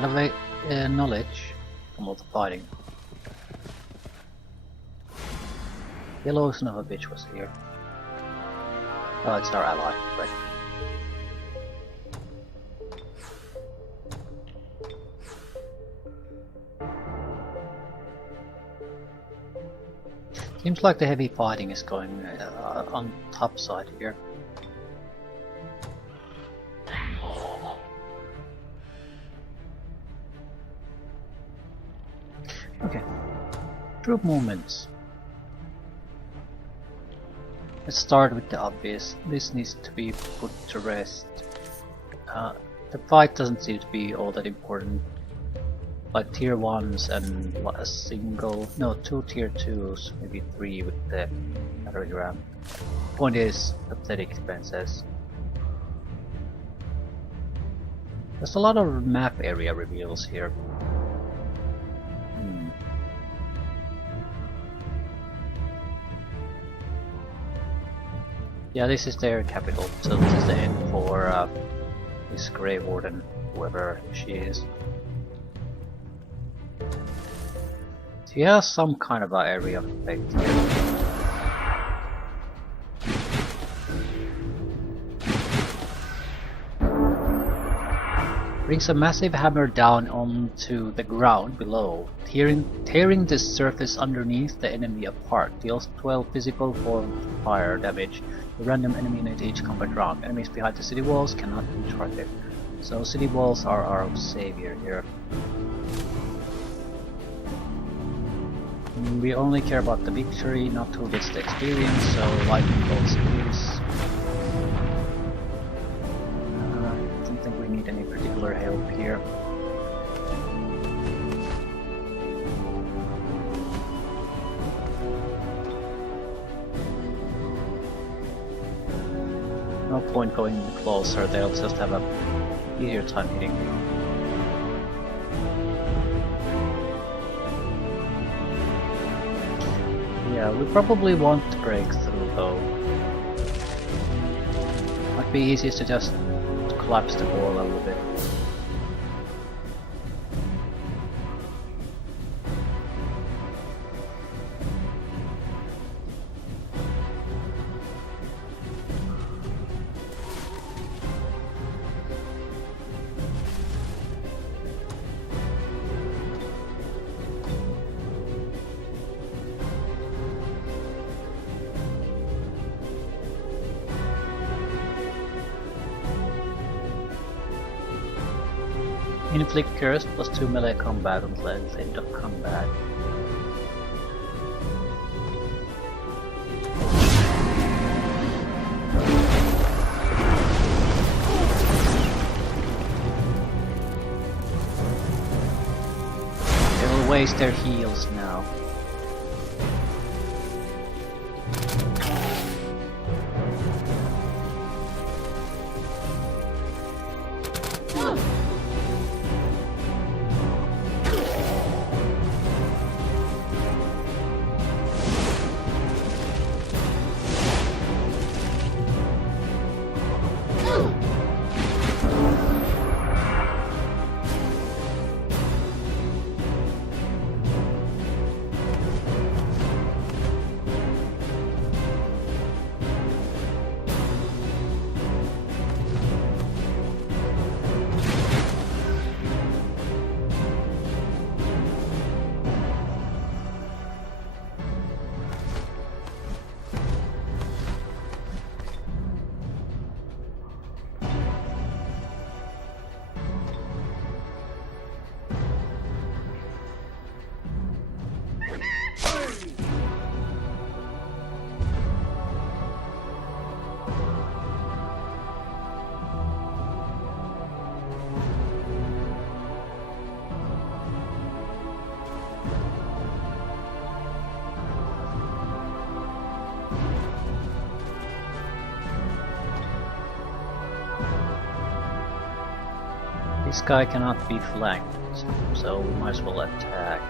lot of knowledge from all the fighting. Yellow son of a bitch was here. Oh, it's our ally, right? Seems like the heavy fighting is going on top side here. Okay. Troop movements. Let's start with the obvious. This needs to be put to rest. The fight doesn't seem to be all that important. Like tier 1s and a single, no, 2 tier 2s, maybe 3 with the battery ram. Point is, pathetic expenses. There's a lot of map area reveals here. Yeah, this is their capital, so this is the end for this Grey Warden, whoever she is. He has some kind of an area of effect here. Brings a massive hammer down onto the ground below, tearing the surface underneath the enemy apart. Deals 12 physical form fire damage. The random enemy in each combat round. Enemies behind the city walls cannot be targeted. So city walls are our savior here. We only care about the victory, not who gets the experience, so lightning bolts please. I don't think we need any particular help here. No point going closer, they'll just have a easier time hitting me. Yeah, we probably want to break through though. Might be easiest to just collapse the wall a little bit. Inflict curse plus 2 melee combat until end of combat. They will waste their heals now. This guy cannot be flanked, so we might as well attack.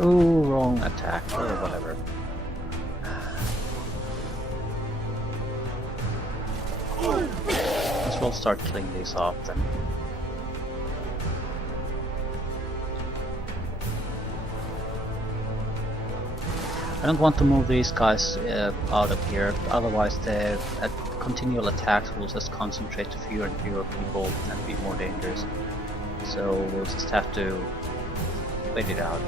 Oh, wrong attack, or whatever. Let's well start killing these off then. I don't want to move these guys out of here, otherwise the continual attacks will just concentrate to fewer and fewer people and be more dangerous. So we'll just have to wait it out.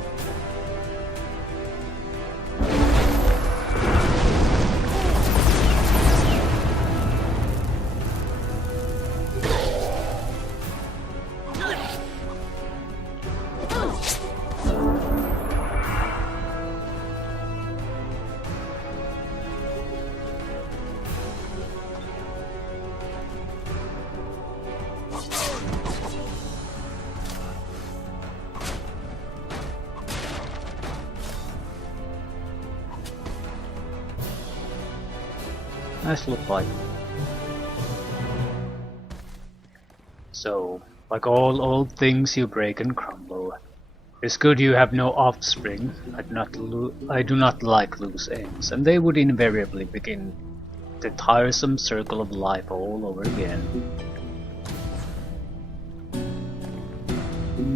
Nice little fight. So, like all old things, you break and crumble. It's good you have no offspring. I do not like loose ends, and they would invariably begin the tiresome circle of life all over again.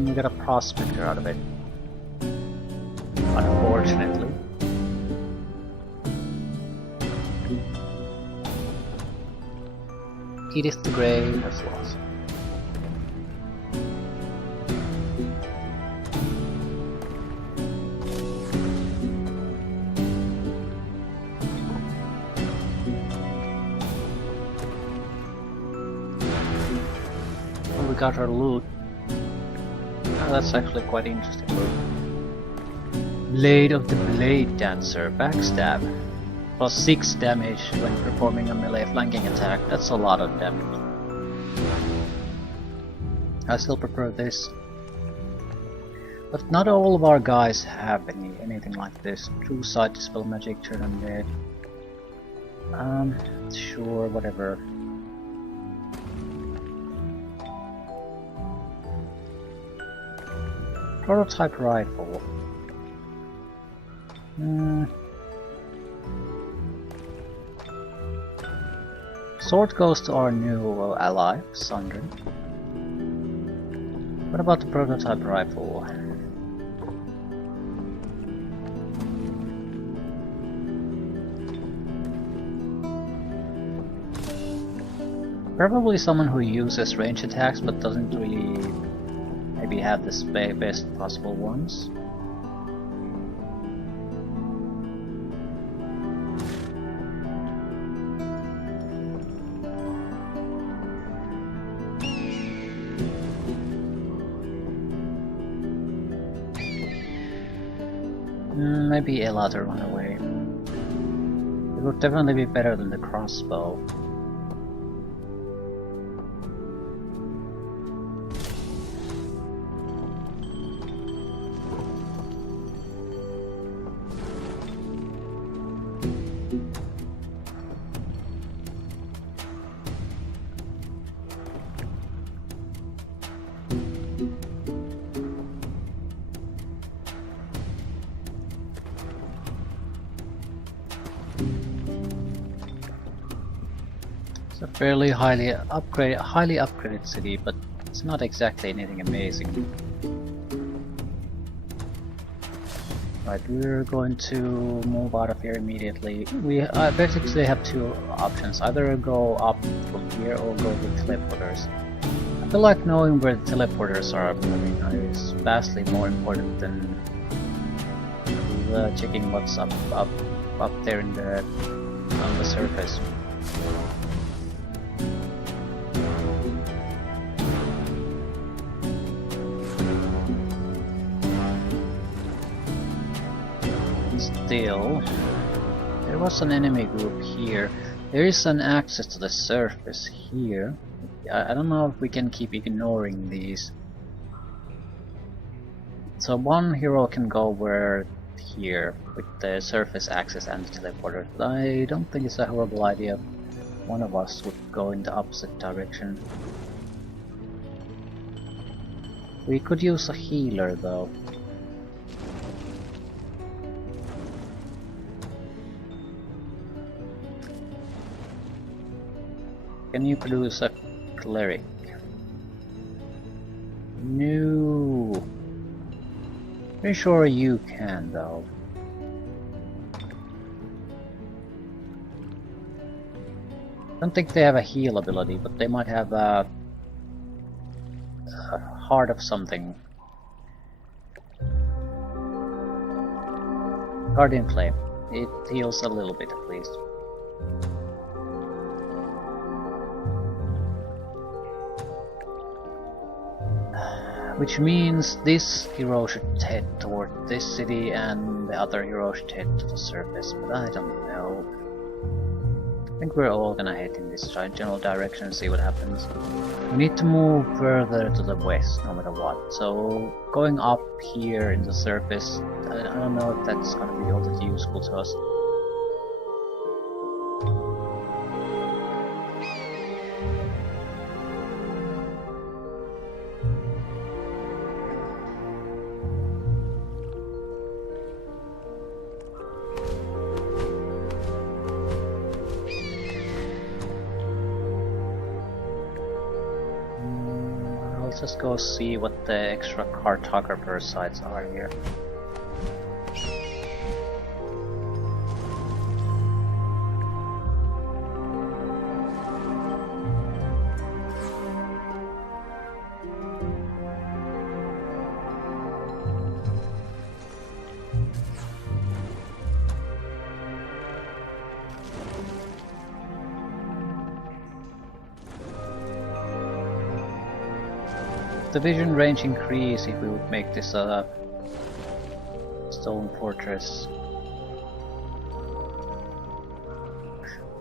We got a prospector out of it. Unfortunately. Edith the Grey has lost. Well, we got our loot. Oh, that's actually quite interesting loot. Blade of the Blade Dancer, backstab. Plus 6 damage when performing a melee flanking attack. That's a lot of damage. I still prefer this. But not all of our guys have anything like this. True Sight, Dispel Magic, Turn Undead. Sure, whatever. Prototype rifle. Sword goes to our new ally, Sundrin. What about the prototype rifle? Probably someone who uses range attacks but doesn't really maybe have the best possible ones. Maybe Ella to run away. It would definitely be better than the crossbow. It's a fairly highly upgraded city, but it's not exactly anything amazing. Right, we're going to move out of here immediately. We basically have two options: either go up from here or go with teleporters. I feel like knowing where the teleporters are is vastly more important than checking what's up there in on the surface. Still, there was an enemy group here. There is an access to the surface here. I don't know if we can keep ignoring these. So one hero can go where here with the surface access and the teleporter. But I don't think it's a horrible idea. One of us would go in the opposite direction. We could use a healer though. Can you produce a cleric? No. Pretty sure you can though. I don't think they have a heal ability, but they might have a heart of something. Guardian Flame. It heals a little bit at least. Which means this hero should head toward this city and the other hero should head to the surface, but I don't know. I think we're all gonna head in this general direction and see what happens. We need to move further to the west no matter what, so going up here in the surface, I don't know if that's gonna be all that useful to us. Let's go see what the extra cartographer sites are here. The vision range increase if we would make this a stone fortress,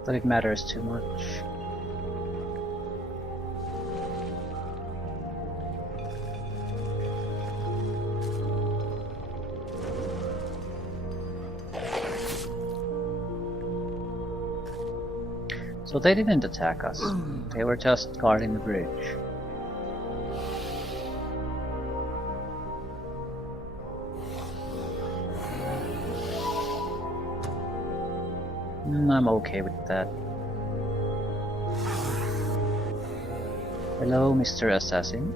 but it matters too much. So they didn't attack us, they were just guarding the bridge. I'm okay with that. Hello, Mr. Assassin.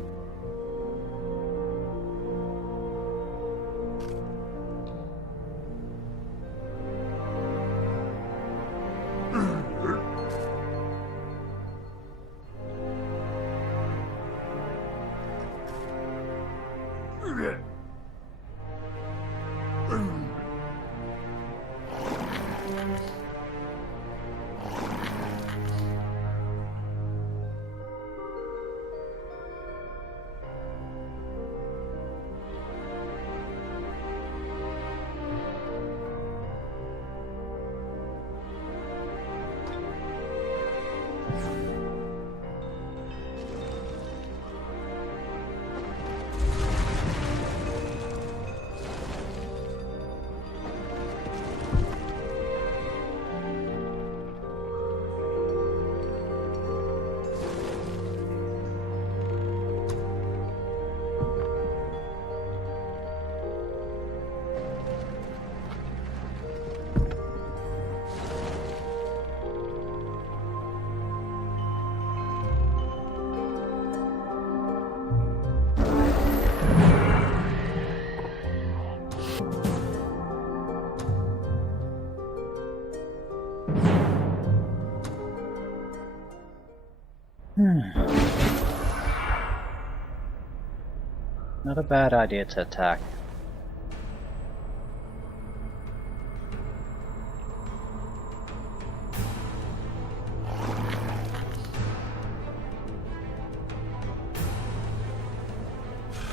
Not a bad idea to attack.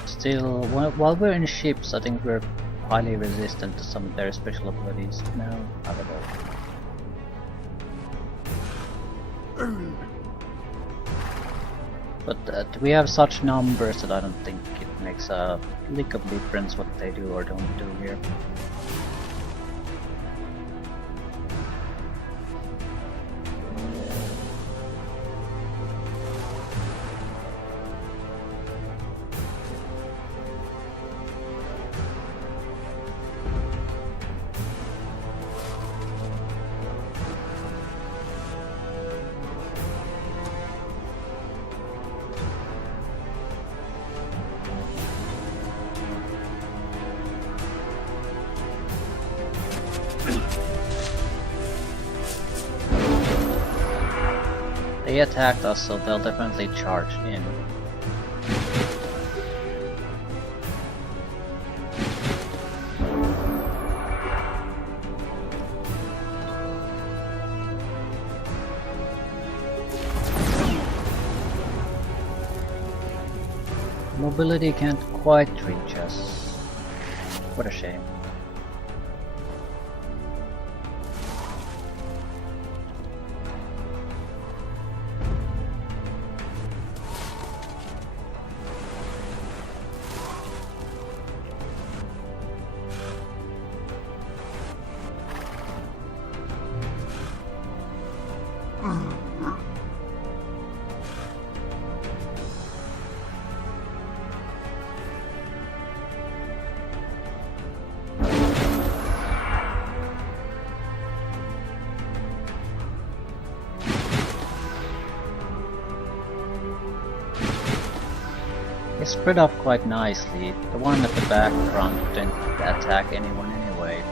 Still, while we're in ships, I think we're highly resistant to some of their special abilities. No, not at all. But we have such numbers that I don't think it makes a lick of difference what they do or don't do here. They attacked us, so they'll definitely charge in. Mobility can't quite reach us. What a shame. They spread off quite nicely. The one at the background didn't attack anyone anyway.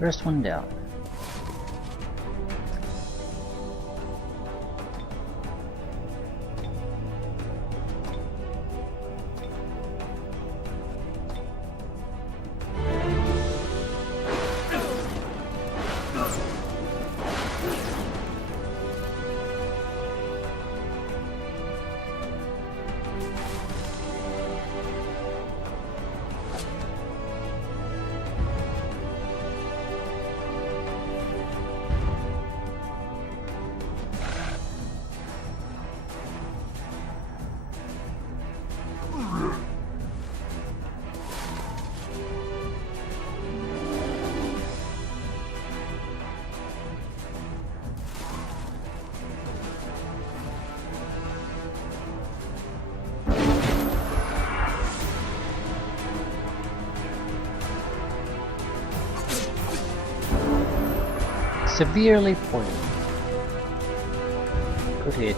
First one down. Severely poisoned. Good hit.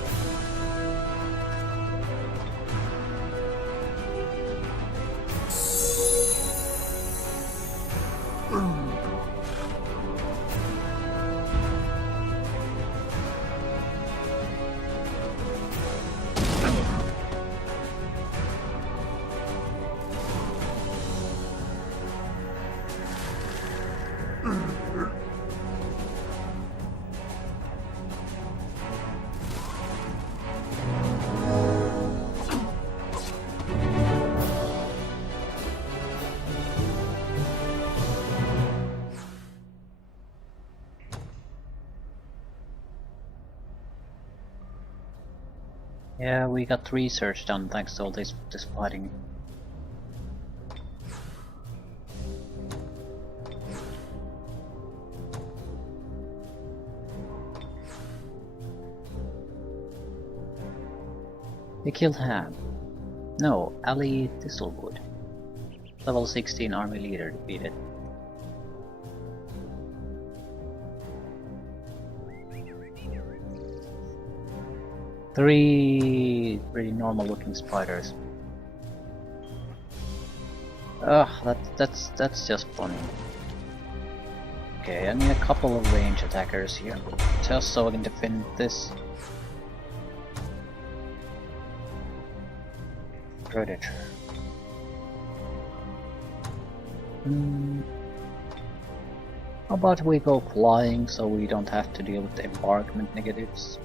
Yeah, we got research done thanks to all this fighting. They killed Ham. No, Ali Thistlewood. Level 16 army leader defeated. Three pretty normal looking spiders. Ugh, that's just funny. Okay, I need a couple of range attackers here, just so I can defend this. Predator. How about we go flying so we don't have to deal with the embarkment negatives?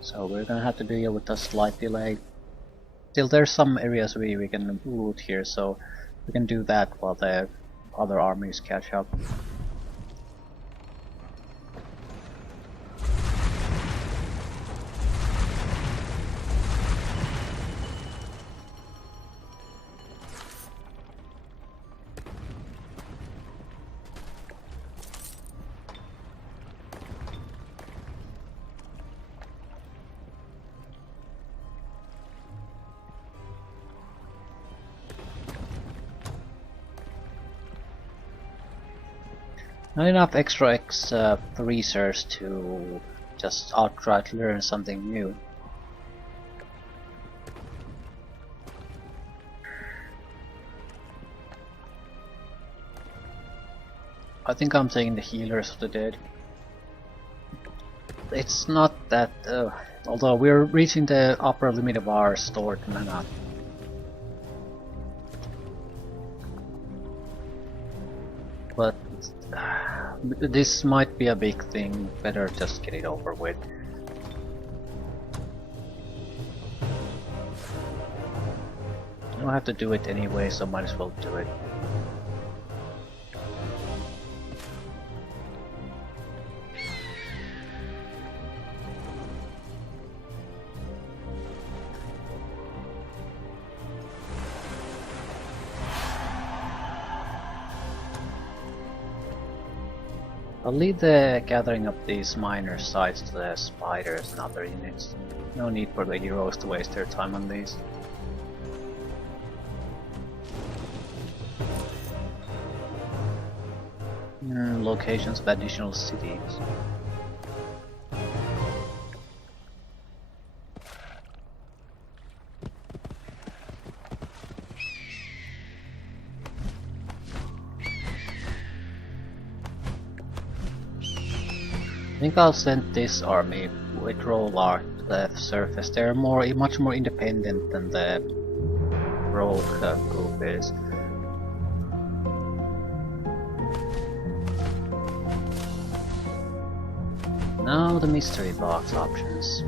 So we're gonna have to deal with a slight delay. Still, there's some areas we can loot here, so we can do that while the other armies catch up. Not enough extra research to just outright learn something new. I think I'm taking the Healers of the Dead. It's not that, although we're reaching the upper limit of our stored mana. But this might be a big thing, better just get it over with. I don't have to do it anyway, so might as well do it. I'll leave the gathering of these minor sites to the spiders and other units. No need for the heroes to waste their time on these. Locations of additional cities. I think I'll send this army with Rolar to the surface. They're much more independent than the rogue group is. Now the mystery box options.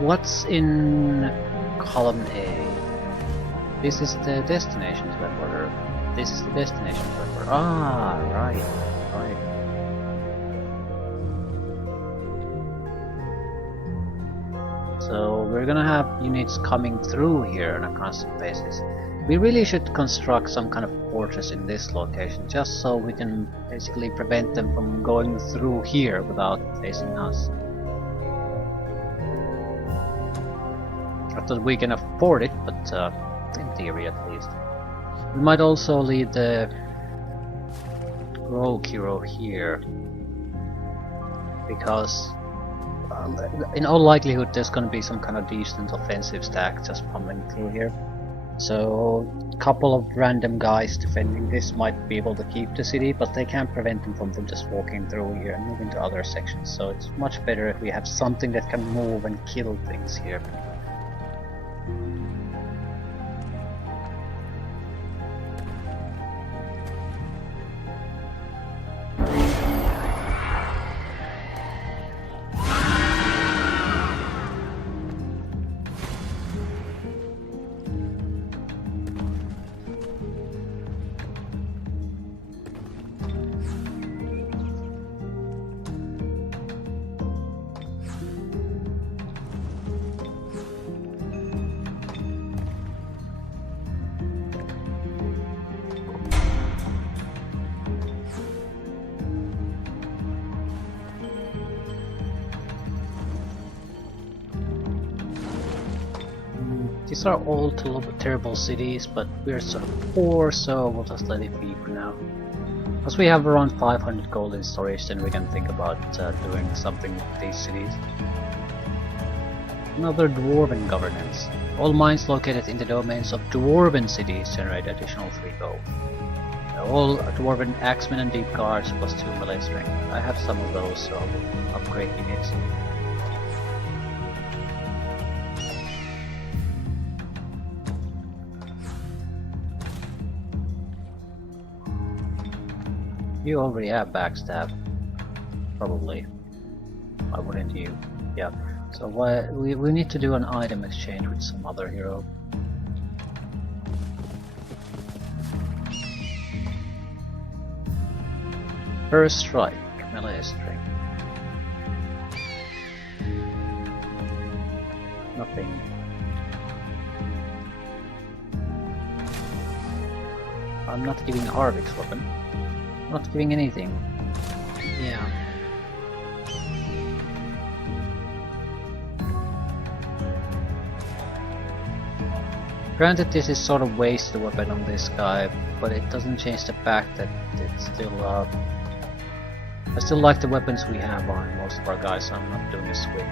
What's in column A? This is the destinations web order. This is the destinations web order. Ah, right. So we're gonna have units coming through here on a constant basis. We really should construct some kind of fortress in this location, just so we can basically prevent them from going through here without facing us. Not that we can afford it, but in theory at least. We might also leave the rogue hero here, because in all likelihood there's going to be some kind of decent offensive stack just pummeling through here. So a couple of random guys defending this might be able to keep the city, but they can't prevent them from just walking through here and moving to other sections. So it's much better if we have something that can move and kill things here. These are all terrible cities, but we're sort of poor, so we'll just let it be for now. Once we have around 500 gold in storage, then we can think about doing something with these cities. Another dwarven governance. All mines located in the domains of dwarven cities generate additional 3 gold. All dwarven axemen and deep guards plus 2 melee strength. I have some of those, so I'll upgrade units. You already have backstab, probably. Why wouldn't you? Yeah. So we need to do an item exchange with some other hero. First strike, melee strength. Nothing. I'm not giving Harvik's weapon. Not giving anything. Yeah. Granted, this is sort of wasted weapon on this guy, but it doesn't change the fact that it's still I still like the weapons we have on most of our guys, so I'm not doing a switch.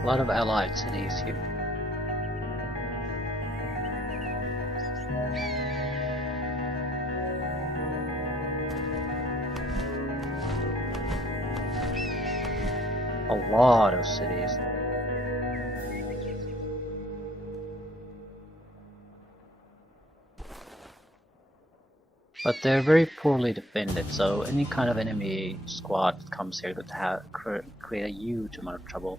A lot of allied cities here. A lot of cities. But they're very poorly defended, so any kind of enemy squad that comes here could create a huge amount of trouble.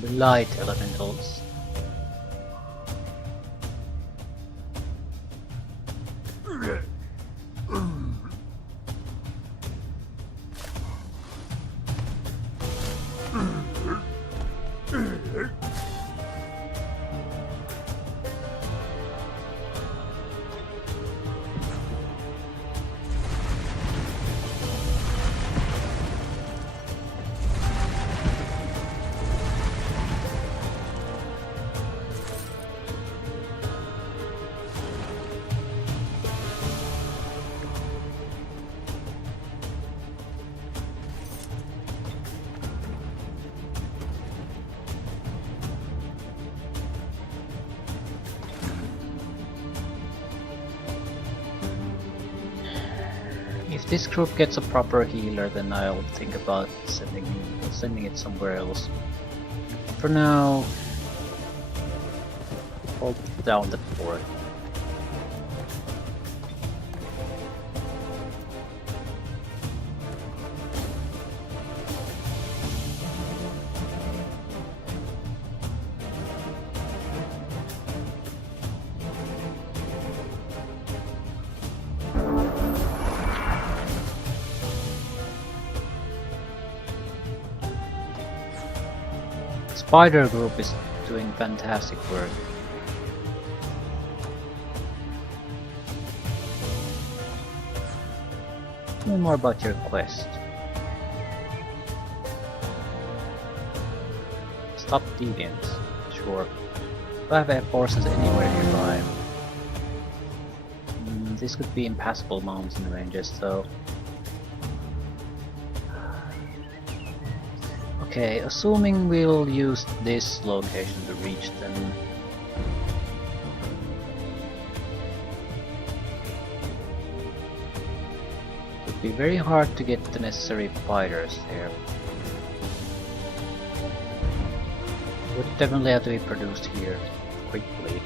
The light elementals. If this group gets a proper healer, then I'll think about sending it somewhere else. For now, hold down the fort. Spider group is doing fantastic work. Tell me more about your quest. Stop deviants. Sure. Do I have air forces anywhere nearby? This could be impassable mountain ranges, so... Okay, assuming we'll use this location to reach them. It would be very hard to get the necessary fighters there. Would definitely have to be produced here quickly.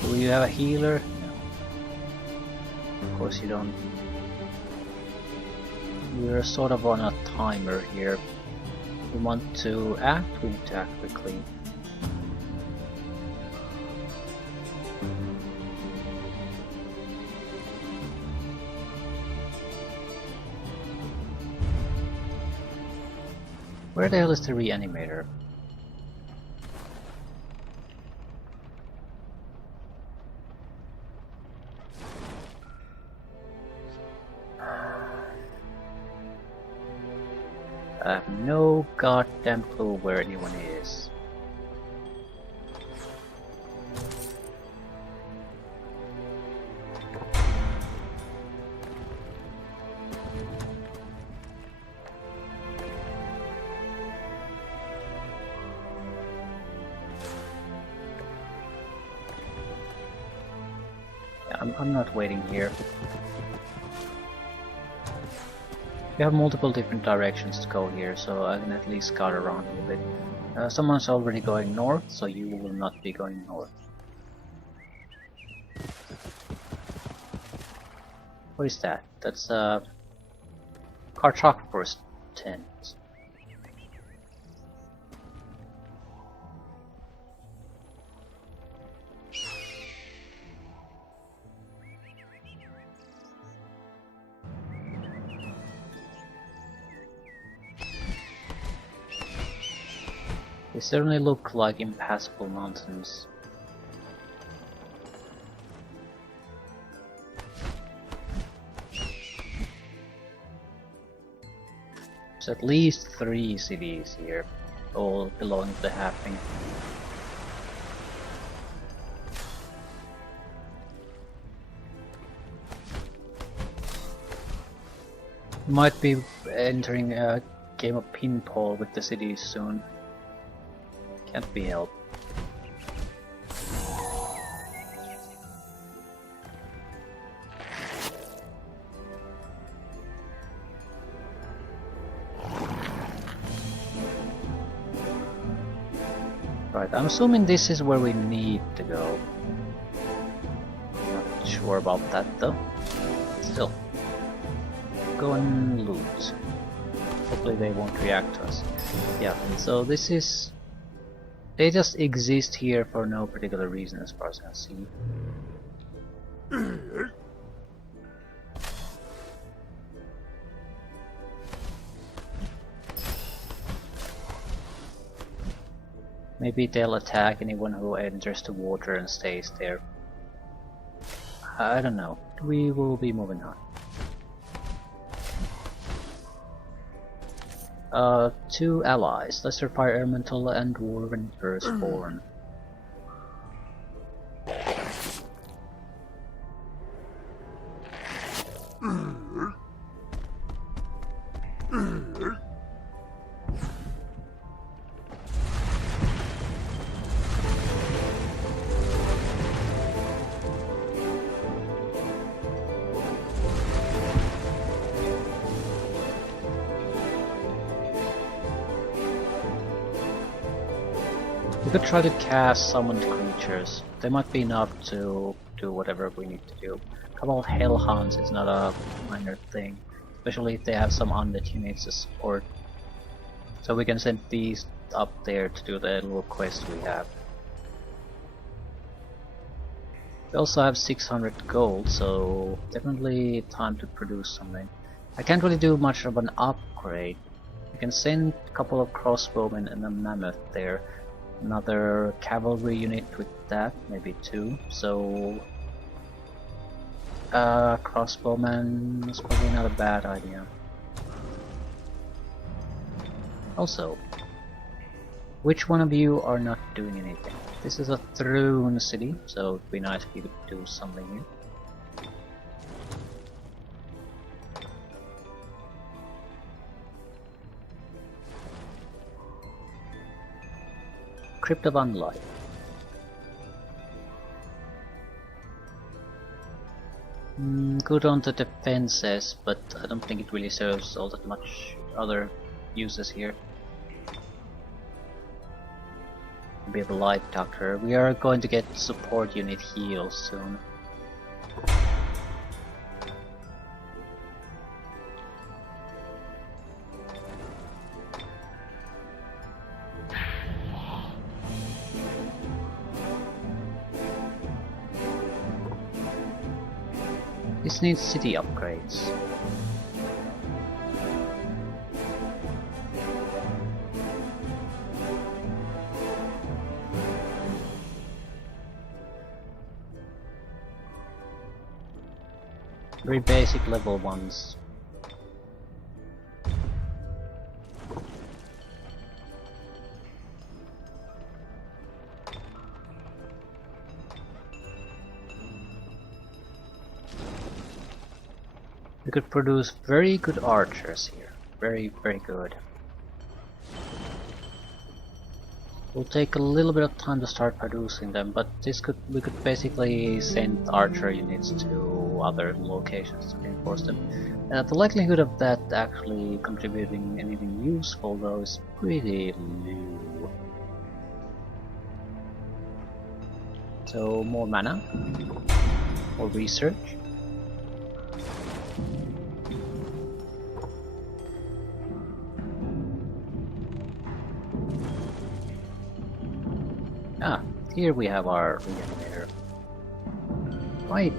Do you have a healer? Of course you don't. We're sort of on a timer here. We want to act, we need to act quickly. Where the hell is the reanimator? I have no goddamn clue where anyone is. I'm not waiting here. We have multiple different directions to go here, so I can at least scout around a bit. Someone's already going north, so you will not be going north. What is that? That's a cartographer's tent. They certainly look like impassable mountains. There's at least 3 cities here, all belonging to the halfling. Might be entering a game of pinball with the cities soon. Can't be helped. Right, I'm assuming this is where we need to go. Not sure about that though. Still. Go and loot. Hopefully they won't react to us. Yeah, so this is... They just exist here for no particular reason as far as I see. Maybe they'll attack anyone who enters the water and stays there. I don't know. We will be moving on. 2 allies, Lesser Fire Elemental and Dwarven Firstborn. We could try to cast summoned creatures. They might be enough to do whatever we need to do. A couple of hellhounds is not a minor thing, especially if they have some undead units to support. So we can send these up there to do the little quest we have. We also have 600 gold, so definitely time to produce something. I can't really do much of an upgrade. We can send a couple of crossbowmen and a mammoth there. Another cavalry unit with that, maybe 2. So crossbowman is probably not a bad idea. Also, which one of you are not doing anything? This is a throne city, so it'd be nice if you could do something here. Crypt of Unlight. Good on the defenses, but I don't think it really serves all that much other uses here. Be a light doctor. We are going to get support unit heal soon. This needs city upgrades. Very basic level ones. We could produce very good archers here. Very, very good. Will take a little bit of time to start producing them, but we could basically send archer units to other locations to reinforce them. The likelihood of that actually contributing anything useful though is pretty low. So more mana, more research. Ah, here we have our reanimator. Right.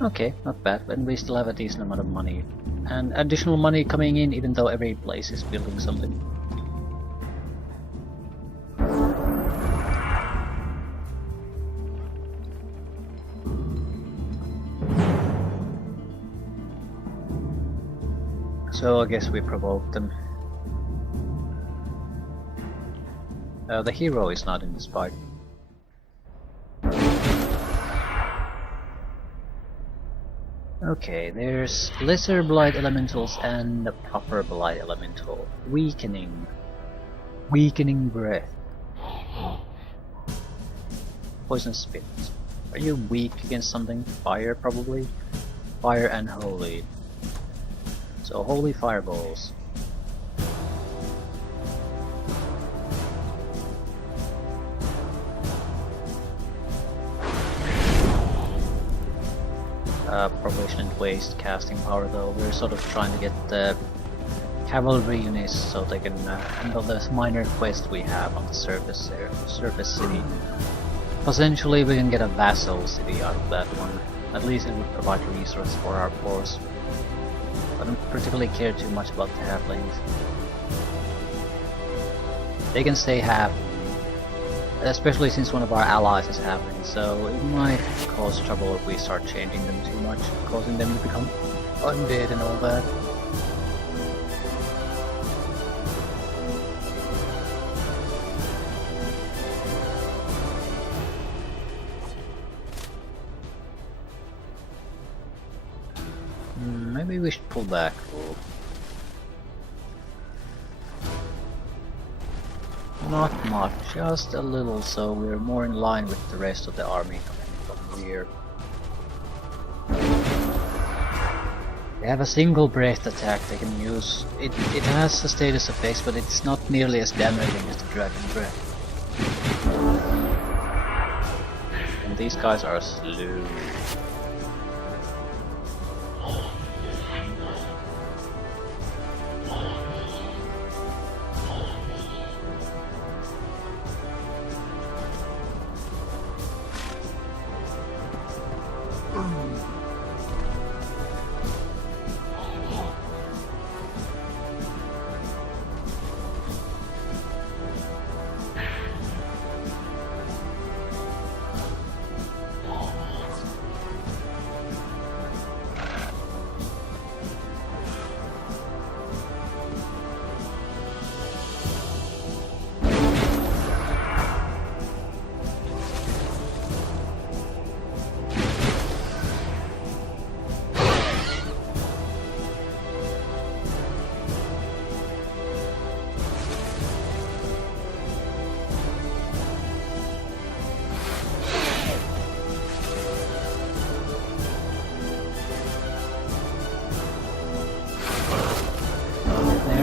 Okay, not bad, and we still have a decent amount of money. And additional money coming in even though every place is building something. So I guess we provoked them. The hero is not in this fight. Okay, there's lesser blight elementals and the proper blight elemental. Weakening. Weakening breath. Poison spit. Are you weak against something? Fire probably? Fire and holy. So holy fireballs. Probably shouldn't waste casting power though. We're sort of trying to get the cavalry units so they can handle the minor quest we have on the surface city. Potentially we can get a vassal city out of that one. At least it would provide resources for our force. I don't particularly care too much about the halflings. They can stay half, especially since one of our allies is halfling, so it might cause trouble if we start changing them too much, causing them to become undead and all that. Maybe we should pull back. Not much, just a little, so we're more in line with the rest of the army coming from rear. They have a single breath attack they can use. It has a status effect, but it's not nearly as damaging as the dragon breath. And these guys are slow.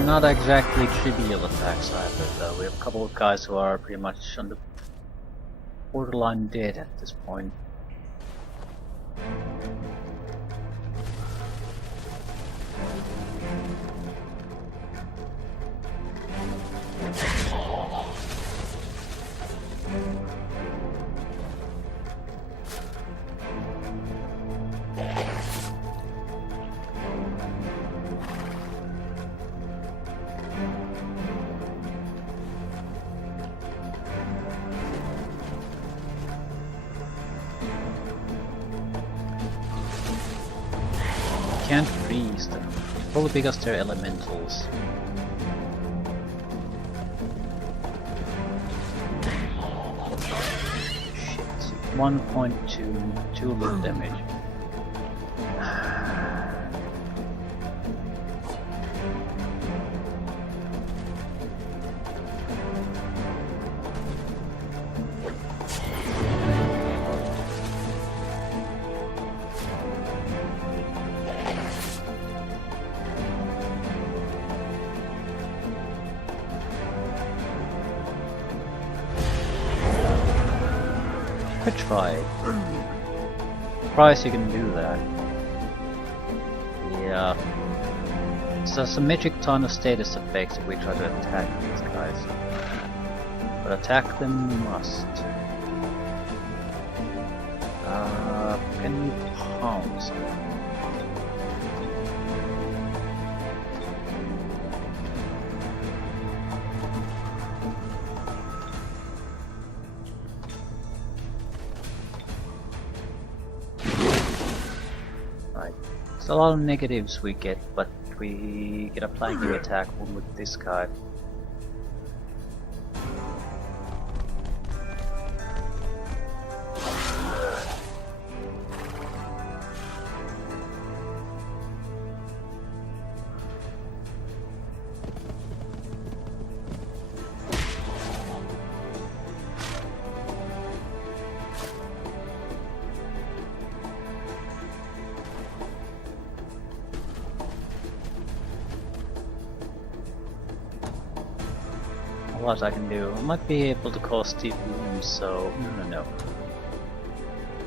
Not exactly trivial attacks either, though. We have a couple of guys who are pretty much on the borderline dead at this point. can't freeze them. Probably because they're elementals. Shit. 1.2 loot damage. I tried. Surprised you can do that. Yeah. So there's a metric ton of status effects if we try to attack these guys. But attack them we must. Can you pounce them? A lot of negatives we get, but we get a flanking attack with this guy. What I can do. I might be able to cause deep wounds, so no.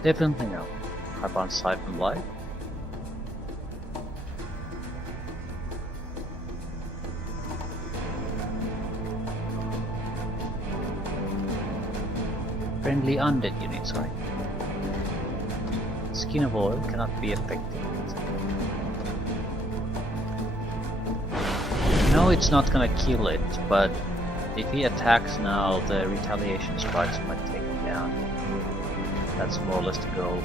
Definitely no. Hop on Siphon Light. Friendly undead unit, sorry. Skin of Oil cannot be affected. No, it's not gonna kill it, but if he attacks now, the retaliation strikes might take him down. That's more or less the goal.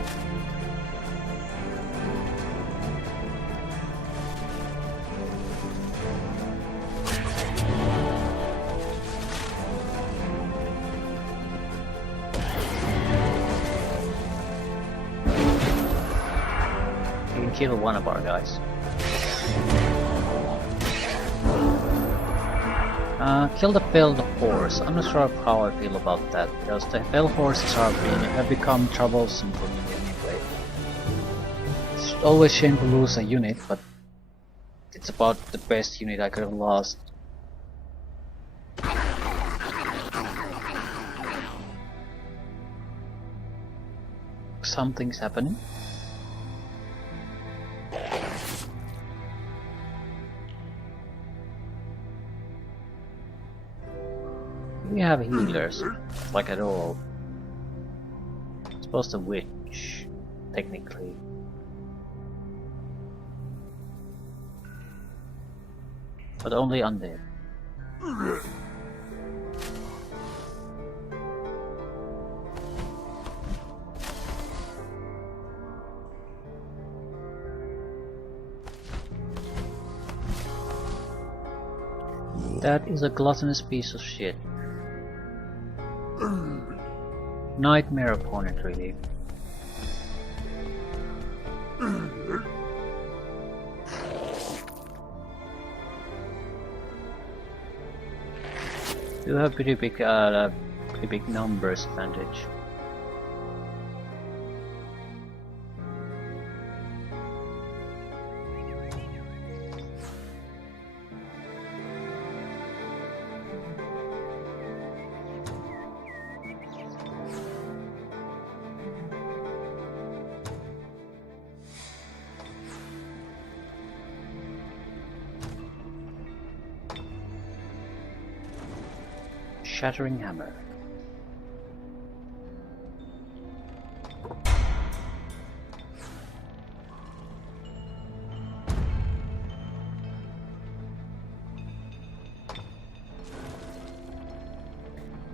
You can kill one of our guys. Kill the Fell Horse. I'm not sure how I feel about that, because the Fell Horses have become troublesome for me anyway. It's always shame to lose a unit, but it's about the best unit I could have lost. Something's happening. We have healers, like at all. I suppose the witch, technically. But only undead. That is a gluttonous piece of shit. Nightmare opponent, really. You have pretty big numbers advantage. Shattering Hammer.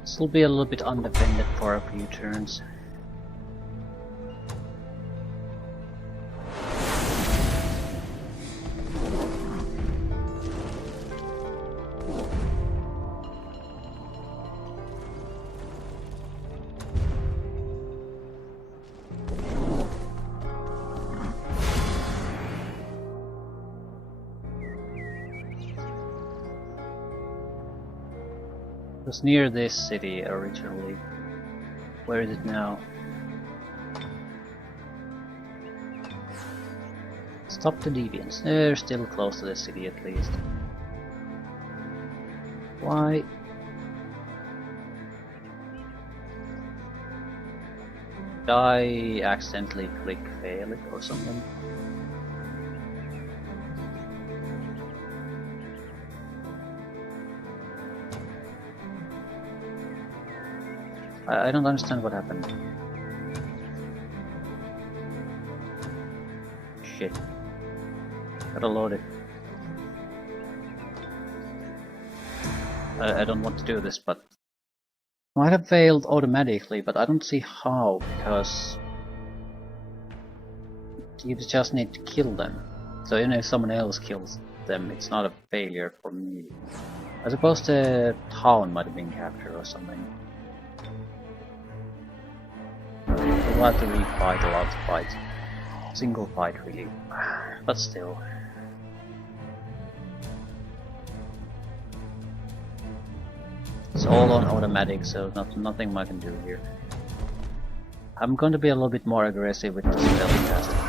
This will be a little bit undefended for a few turns. It was near this city originally. Where is it now? Stop the deviants. They're still close to the city at least. Why? Did I accidentally click fail it or something? I don't understand what happened. Shit. Gotta load it. I don't want to do this, but might have failed automatically, but I don't see how, because you just need to kill them. So even if someone else kills them, it's not a failure for me. I suppose the town might have been captured or something. We'll have to refight a lot of fights. Single fight really, but still. It's all on automatic, so nothing I can do here. I'm going to be a little bit more aggressive with the spell casting.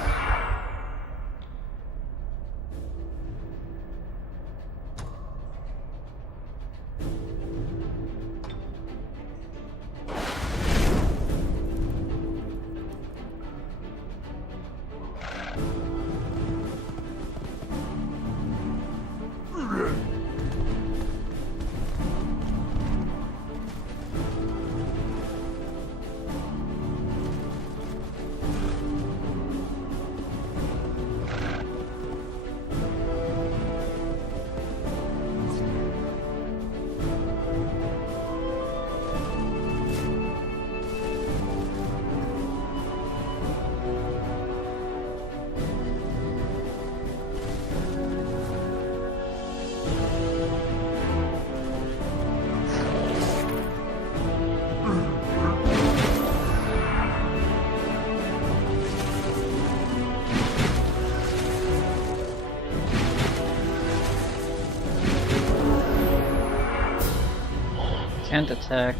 Can't attack,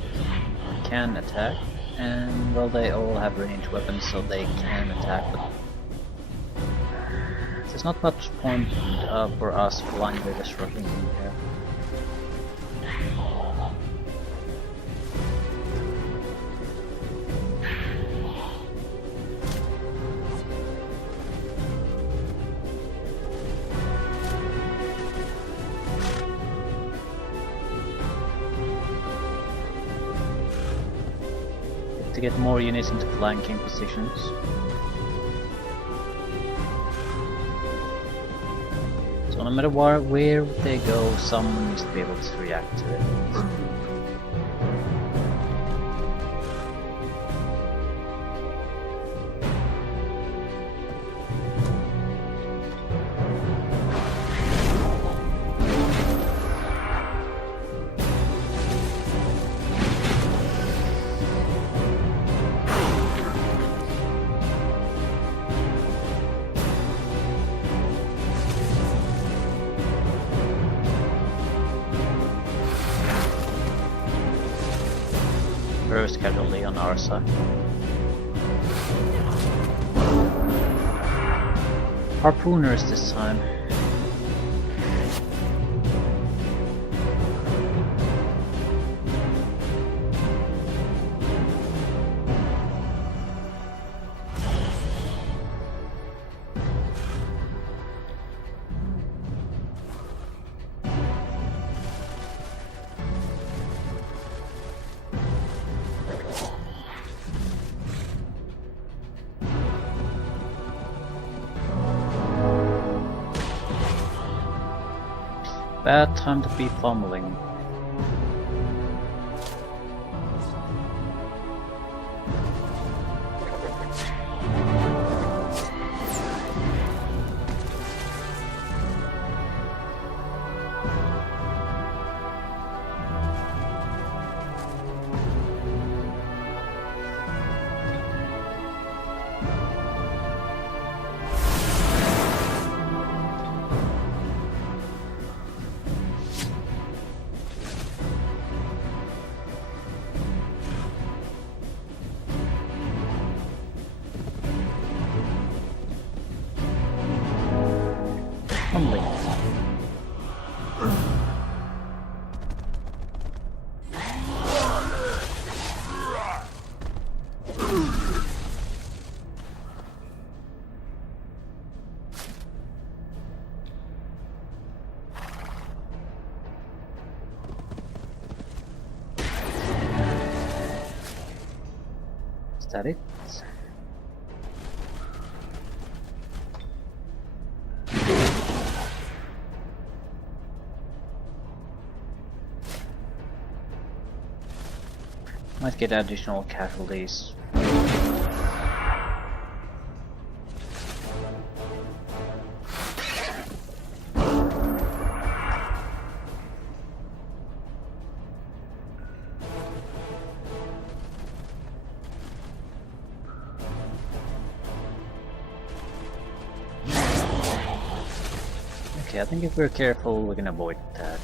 can attack, and well, they all have ranged weapons, so they can attack, but there's not much point for us blindly just rushing in here. To get more units into flanking positions. So no matter where they go, someone needs to be able to react to it. First casualty on our side. Harpooners this time. Bad time to be fumbling. Humbling. Is that it? Might get additional casualties. Okay, I think if we're careful, we can avoid that.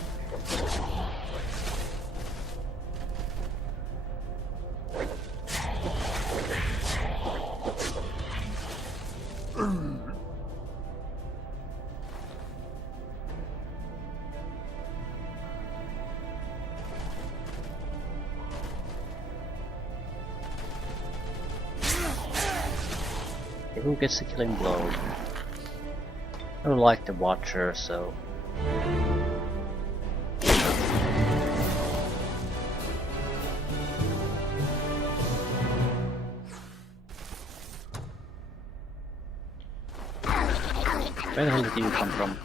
Who gets the killing blow? I don't like the Watcher, so... Where the hell did you come from?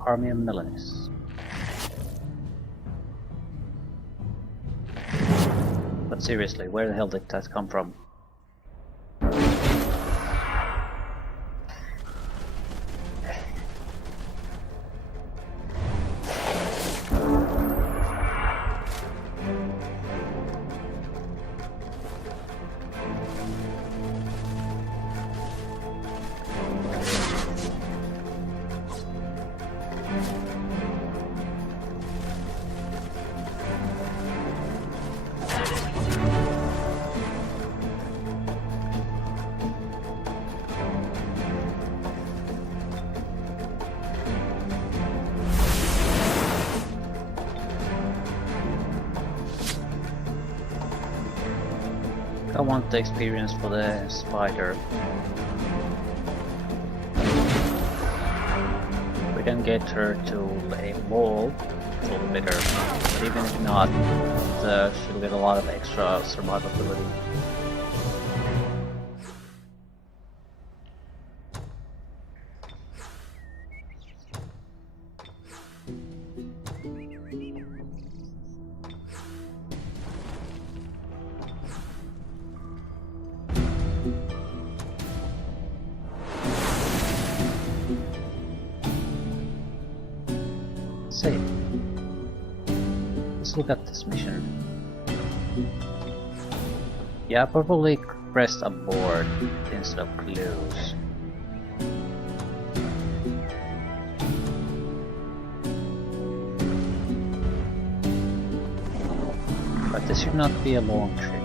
Army of Melanis. But seriously, where the hell did that come from? I want the experience for the spider. We can get her to a wall, a little better. But even if not, she'll get a lot of extra survivability. Save. Let's look at this mission. Yeah, I probably pressed abort instead of close. But this should not be a long trip.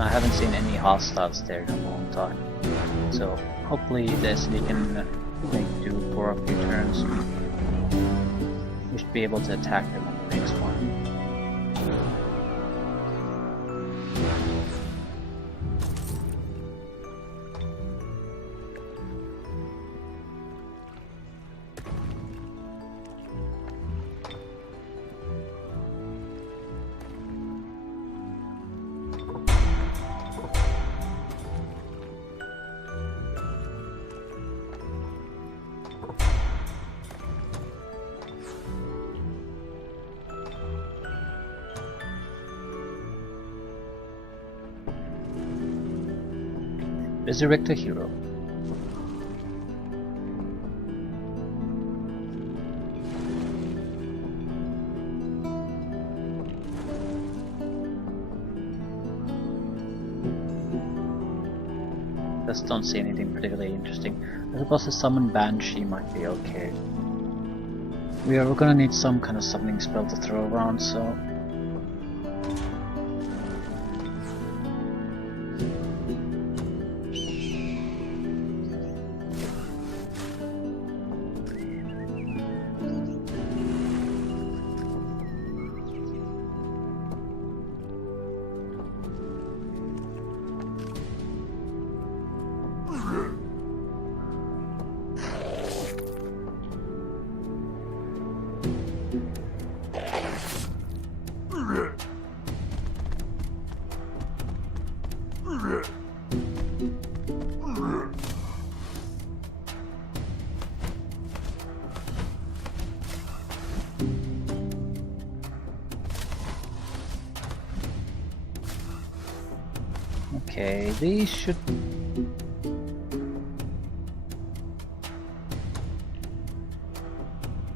I haven't seen any hostiles there in a long time. So hopefully this we can make do for a few turns. We should be able to attack them on the next one. Resurrect a hero. Just don't see anything particularly interesting. I suppose the summon Banshee might be okay. We are gonna need some kind of summoning spell to throw around, so... Okay, these should...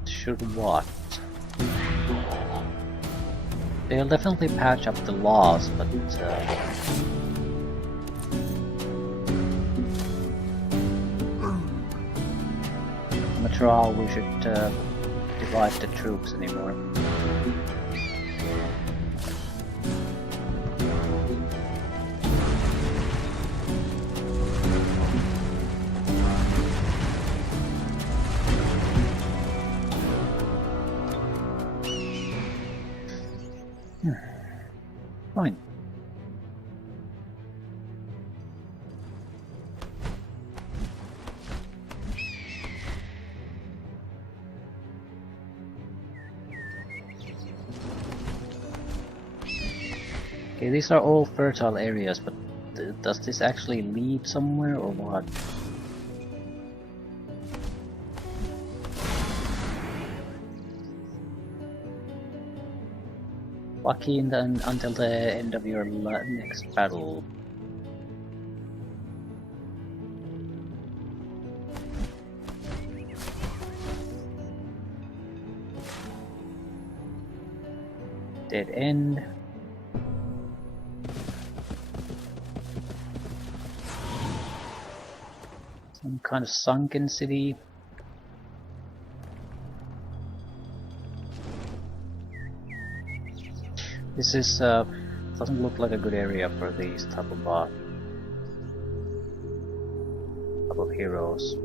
Should what? They'll definitely patch up the laws, but... I'm not sure how we should divide the troops anymore. Fine. Okay, these are all fertile areas, but does this actually lead somewhere or what? Lucky until the end of your next battle. Dead end. Some kind of sunken city. This is doesn't look like a good area for these type of heroes.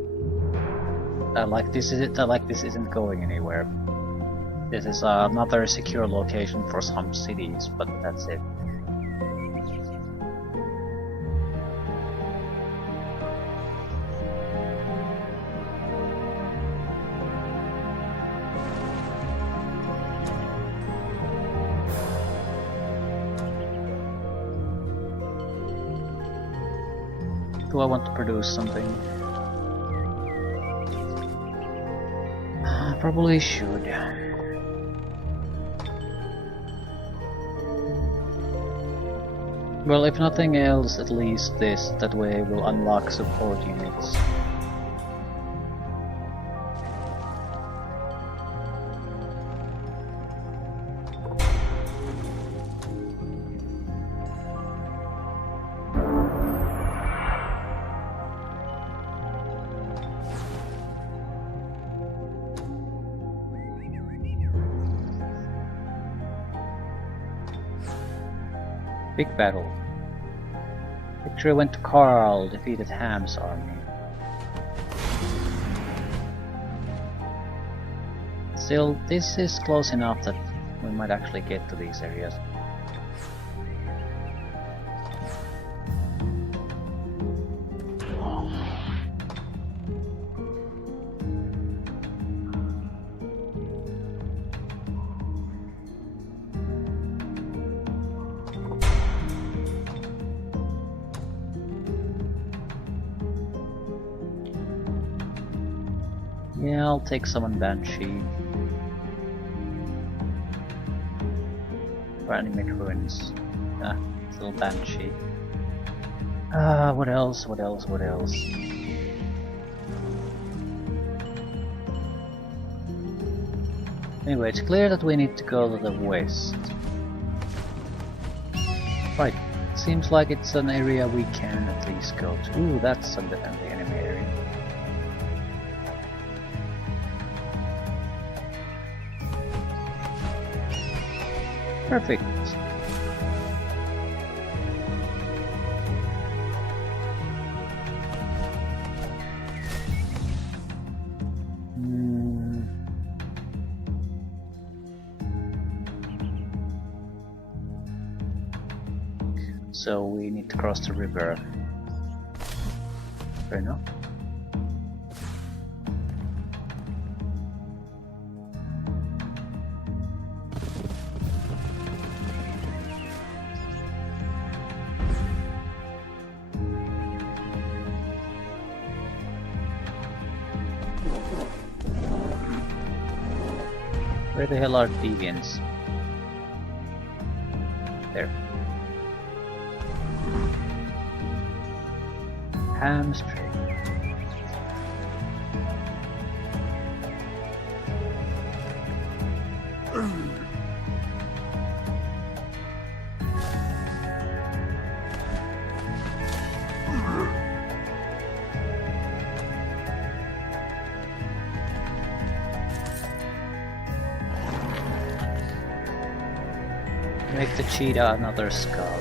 Like this isn't going anywhere. This is another secure location for some cities, but that's it. Do I want to produce something? Probably should. Well, if nothing else, at least this. That way we'll unlock support units. Big battle. Victory went to Karl, defeated Ham's army. Still, this is close enough that we might actually get to these areas. Yeah, I'll take someone Banshee. Reanimate Ruins. Ah, still Banshee. What else? What else? What else? Anyway, it's clear that we need to go to the west. Right, seems like it's an area we can at least go to. Ooh, that's a definitely enemy area. Perfect. So we need to cross the river. Fair enough. Where the hell are deviants? There. Hamstring. Make the cheetah another skull.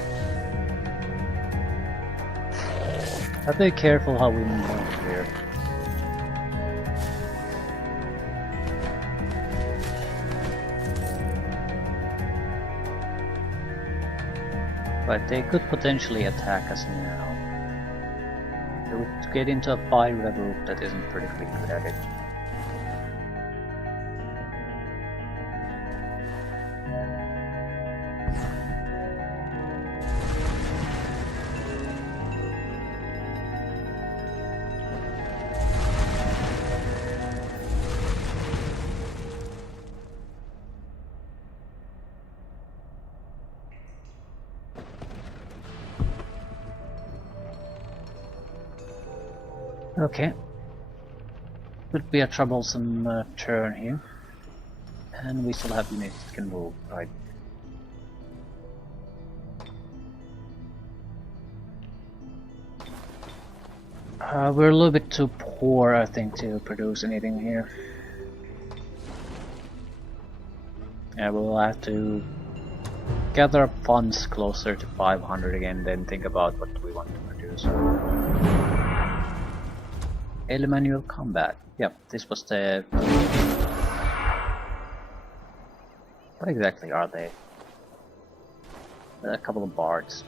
Have to be careful how we move here. But they could potentially attack us now. They would get into a fight with a group that isn't particularly good at it. Okay. Could be a troublesome turn here. And we still have units that can move, right? We're a little bit too poor, I think, to produce anything here. Yeah, we'll have to gather up funds closer to 500 again, then think about what we want to produce. Manual combat. Yep, this was the... What exactly are they? A couple of bards.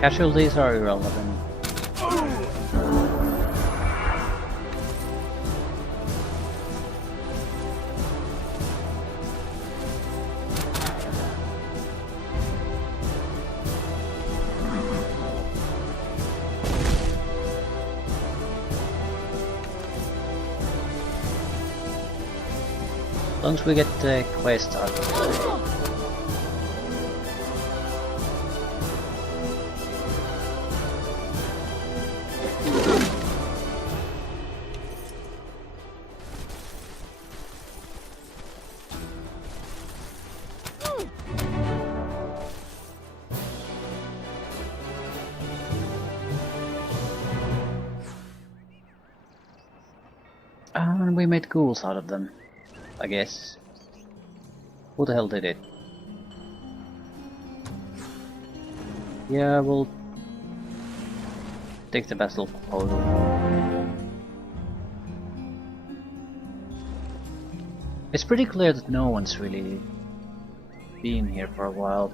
Casualties are irrelevant. As long as we get the quest out of the way. And we made ghouls out of them, I guess. Who the hell did it? Yeah, we'll take the vessel proposal. It's pretty clear that no one's really been here for a while.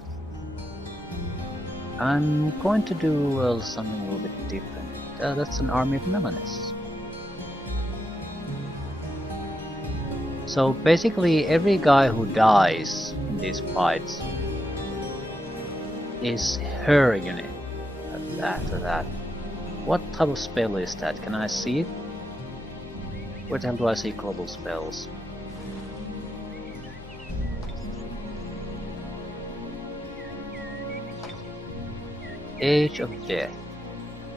I'm going to do something a little bit different. That's an army of Melanis. So basically every guy who dies in these fights is her unit after that. What type of spell is that? Can I see it? Where the hell do I see global spells? Age of Death.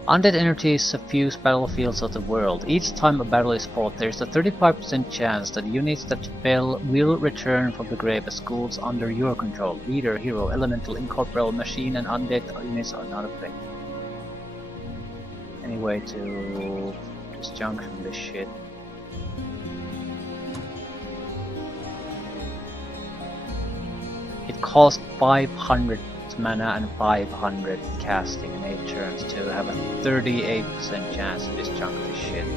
Undead entities suffuse battlefields of the world. Each time a battle is fought, there is a 35% chance that units that fell will return from the grave as ghouls under your control. Leader, hero, elemental, incorporeal, machine, and undead units are not affected. Any way to disjunction this shit? It costs 500 mana and 500 casting in 8 turns to have a 38% chance to disjunct this shit.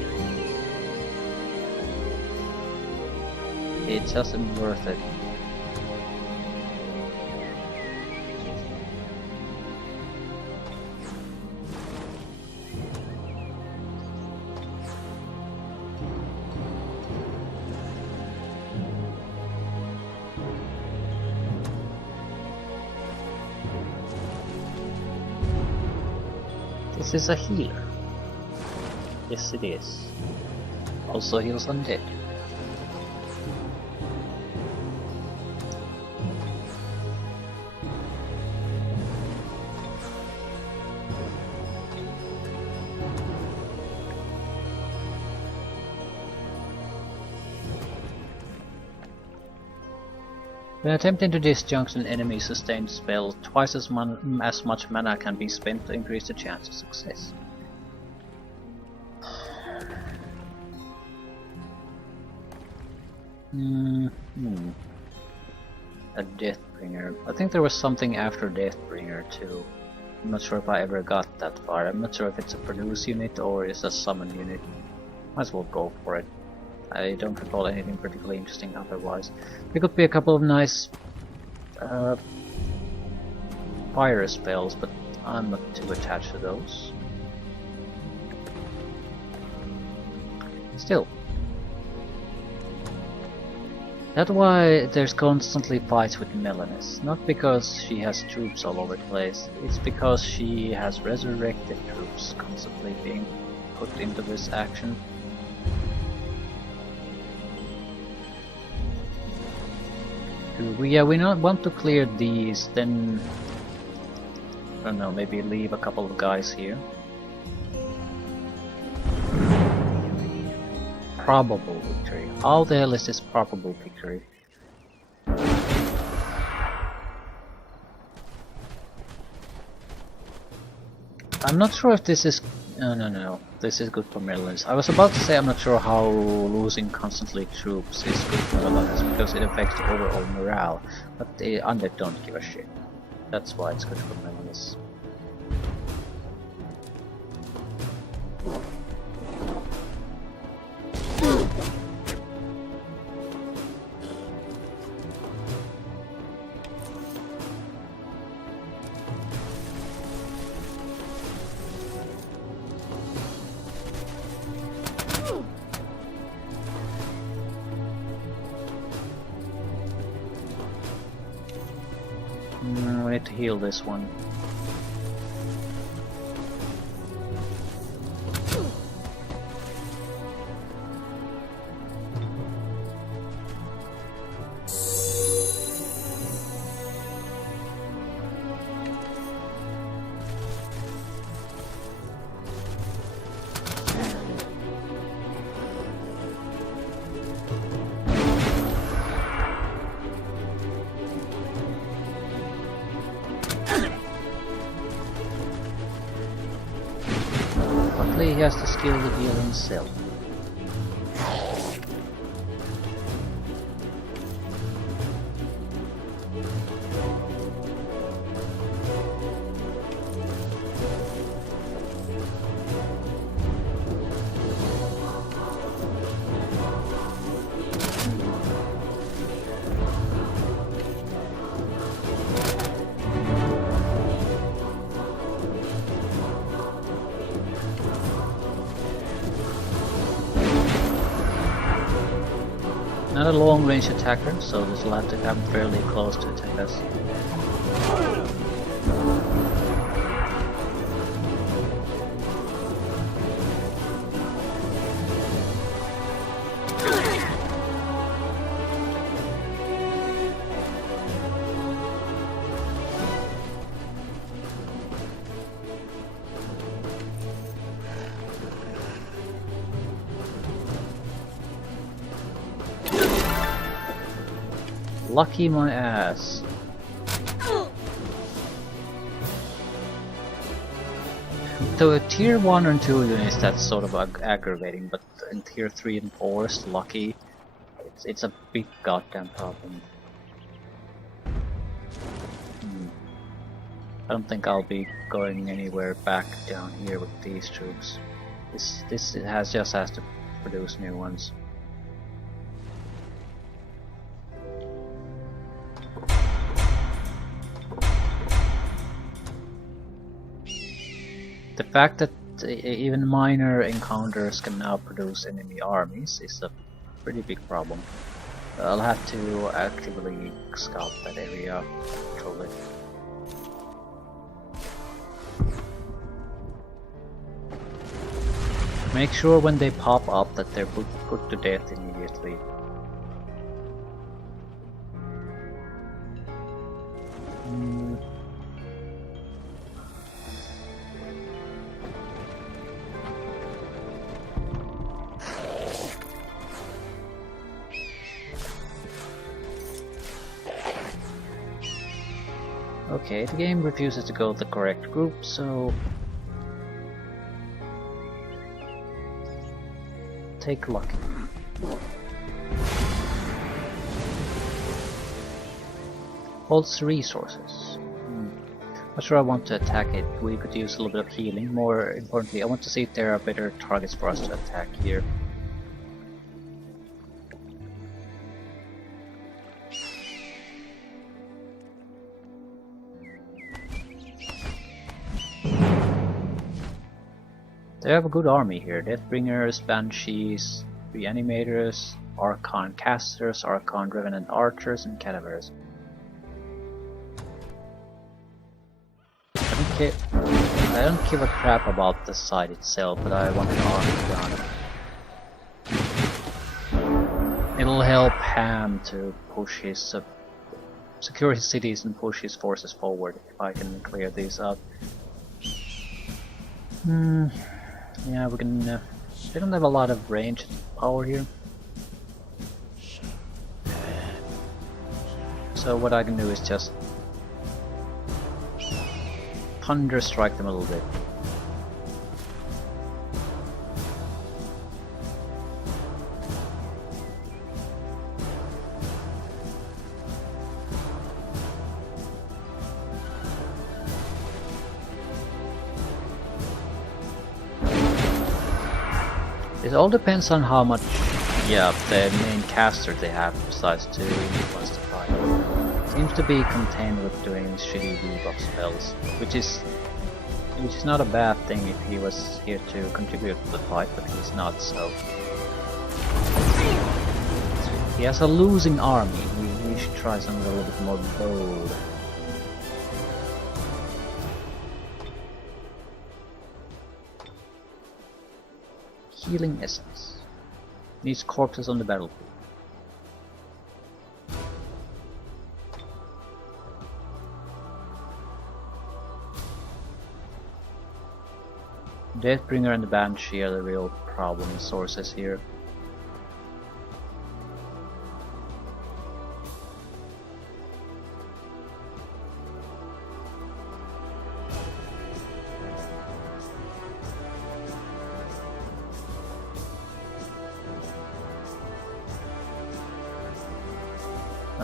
It just isn't worth it. This is a healer. Yes, it is. Also heals undead. When attempting to disjunct an enemy sustained spell, twice as much mana can be spent to increase the chance of success. A Deathbringer. I think there was something after Deathbringer too. I'm not sure if I ever got that far. I'm not sure if it's a produce unit or it's a summon unit. Might as well go for it. I don't recall anything particularly interesting otherwise. There could be a couple of nice fire spells, but I'm not too attached to those. Still. That's why there's constantly fights with Melanis. Not because she has troops all over the place, it's because she has resurrected troops constantly being put into this action. We not want to clear these, then I don't know, maybe leave a couple of guys here. Probable victory. How the hell is this probable victory? I'm not sure if this is... No. This is good for Merlins. I was about to say I'm not sure how losing constantly troops is good for Merlins because it affects the overall morale, but the undead don't give a shit. That's why it's good for Merlins. We need to heal this one. He has the skill to heal himself. Not a long range attacker, so this will have to come fairly close to attack us. Lucky my ass. So tier 1 and 2 units, that's sort of aggravating, but in tier 3 and 4 is lucky. It's a big goddamn problem. I don't think I'll be going anywhere back down here with these troops. This just has to produce new ones. The fact that even minor encounters can now produce enemy armies is a pretty big problem. I'll have to actively scout that area, control it. Make sure when they pop up that they're put to death immediately. Okay, the game refuses to go the correct group, so take lucky. Holds resources. Not sure I want to attack it. We could use a little bit of healing. More importantly, I want to see if there are better targets for us to attack here. They have a good army here. Deathbringers, Banshees, Reanimators, Archon Casters, Archon Revenant Archers, and Cadavers. I don't give a crap about the site itself, but I want an army done. It'll help Ham to push his secure his cities and push his forces forward if I can clear these out. Yeah, we can. They don't have a lot of range power here, so what I can do is just thunder strike them a little bit. It all depends on how much, the main caster they have decides to wants to fight. Seems to be contained with doing shitty debuff spells, which is not a bad thing if he was here to contribute to the fight, but he's not, so he has a losing army. We should try something a little bit more bold. Healing Essence. Needs corpses on the battlefield. Deathbringer and the Banshee are the real problem sources here.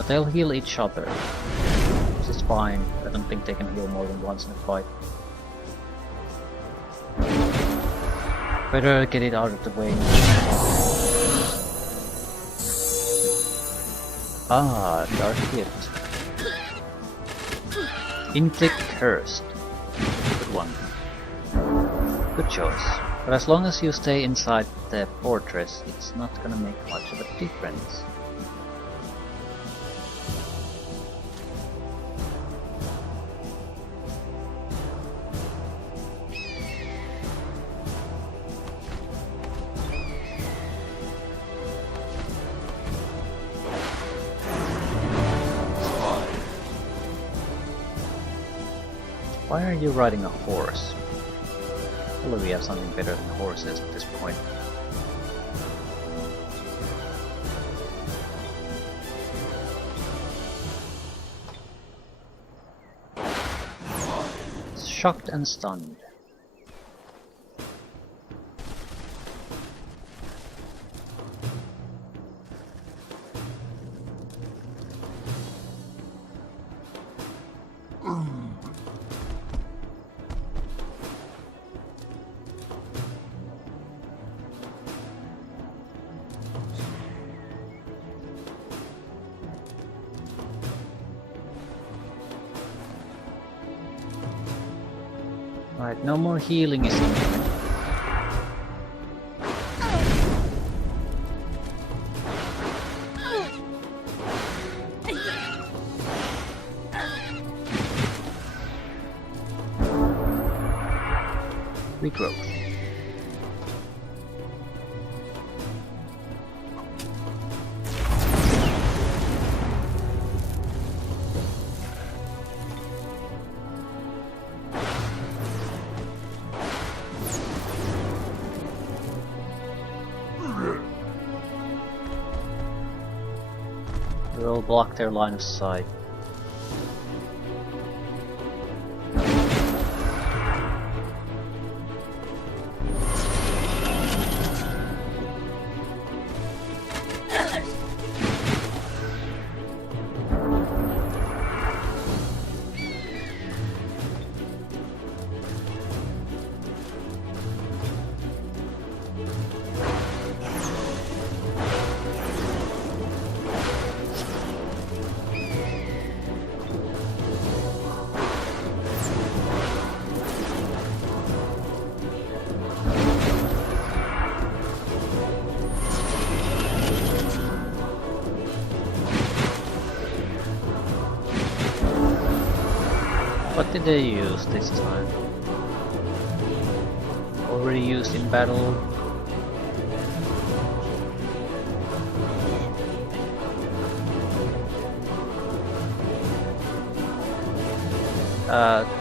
They'll heal each other, which is fine. I don't think they can heal more than once in a fight. Better get it out of the way. Ah, Dark Gift. Inflict Cursed. Good one. Good choice. But as long as you stay inside the fortress, it's not gonna make much of a difference. Why are you riding a horse? Surely we have something better than horses at this point. shocked and stunned. Right, no more healing is incoming. Regrowth. We'll block their line of sight. What did they use this time? Already used in battle?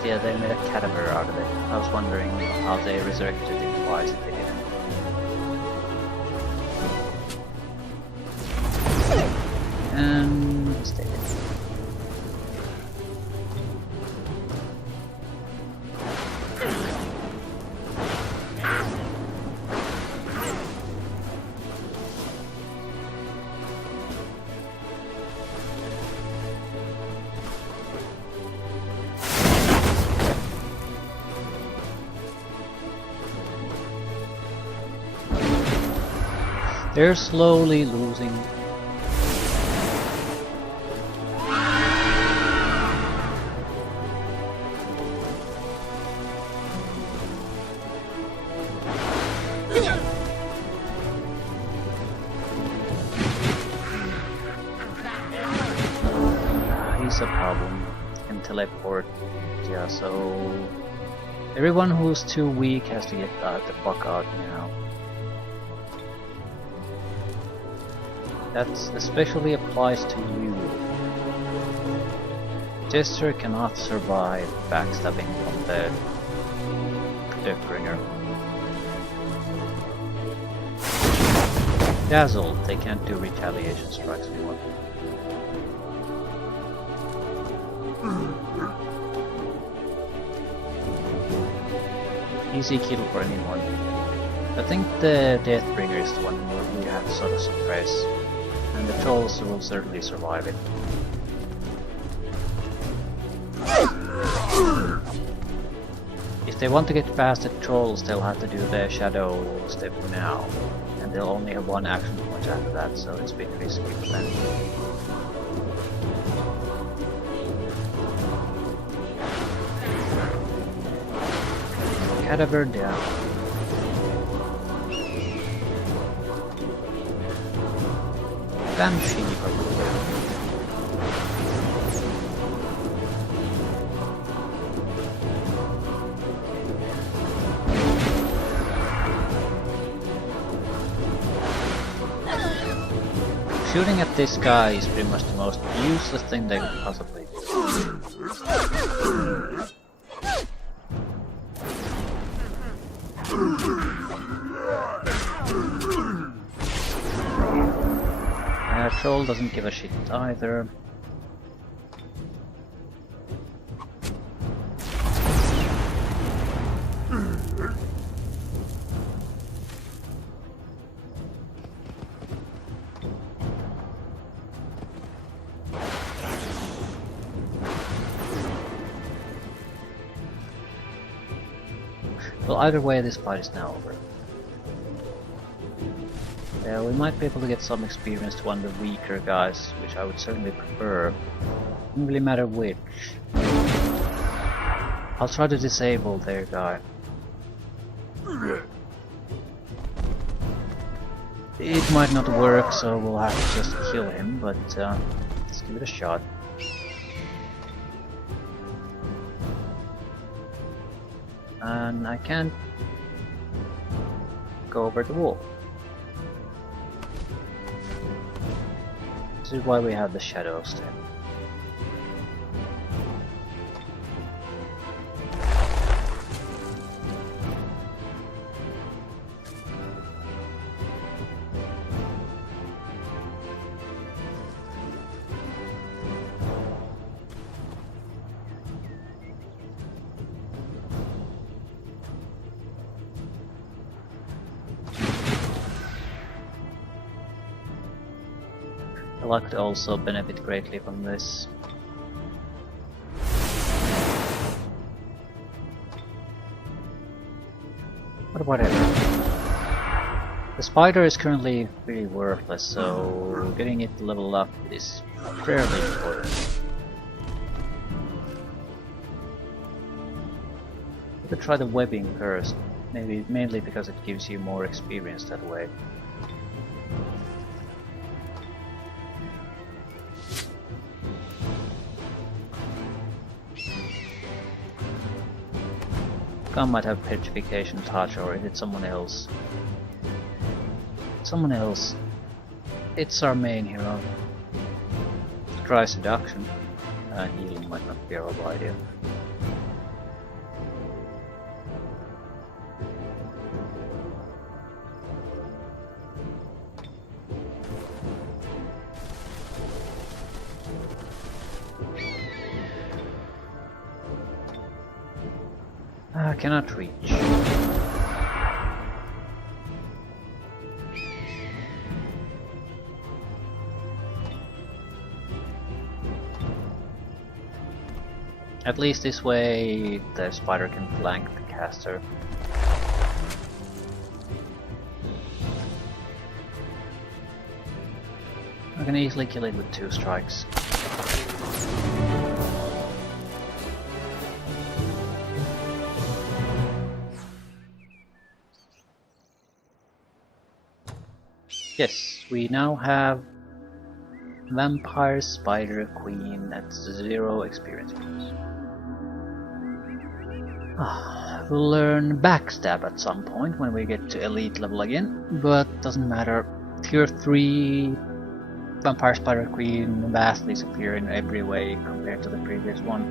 Yeah, they made a cadaver out of it. I was wondering how they resurrected it twice if they didn't. And stay there. They're slowly losing. He's a problem. Can teleport. Yeah, so everyone who's too weak has to get the fuck out now. That especially applies to you. Jester cannot survive backstabbing from the Deathbringer. Dazzle, they can't do retaliation strikes anymore. Easy kill for anyone. I think the Deathbringer is the one where we have to sort of suppress. And the trolls will certainly survive it. If they want to get past the trolls, they'll have to do the shadow step now. And they'll only have one action point after that, so it's a bit risky for them. Cadaver down. Banshee probably. Shooting at this guy is pretty much the most useless thing they could possibly do. Troll doesn't give a shit either. Well, either way, this fight is now over. Yeah, we might be able to get some experience to one of the weaker guys, which I would certainly prefer. Doesn't really matter which. I'll try to disable their guy. It might not work, so we'll have to just kill him, but let's give it a shot. And I can't go over the wall. This is why we have the shadows there. The luck could also benefit greatly from this. But whatever. The spider is currently pretty worthless, so getting it leveled up is fairly important. You could try the webbing first, maybe mainly because it gives you more experience that way. Gun might have petrification touch, or is it someone else? Someone else. It's our main hero. Try seduction. Healing might not be a horrible idea. I cannot reach. At least this way the spider can flank the caster. I can easily kill it with 2 strikes. Yes, we now have Vampire Spider Queen at 0 experience points. We'll learn Backstab at some point when we get to elite level again, but doesn't matter. Tier 3 Vampire Spider Queen vastly superior in every way compared to the previous one.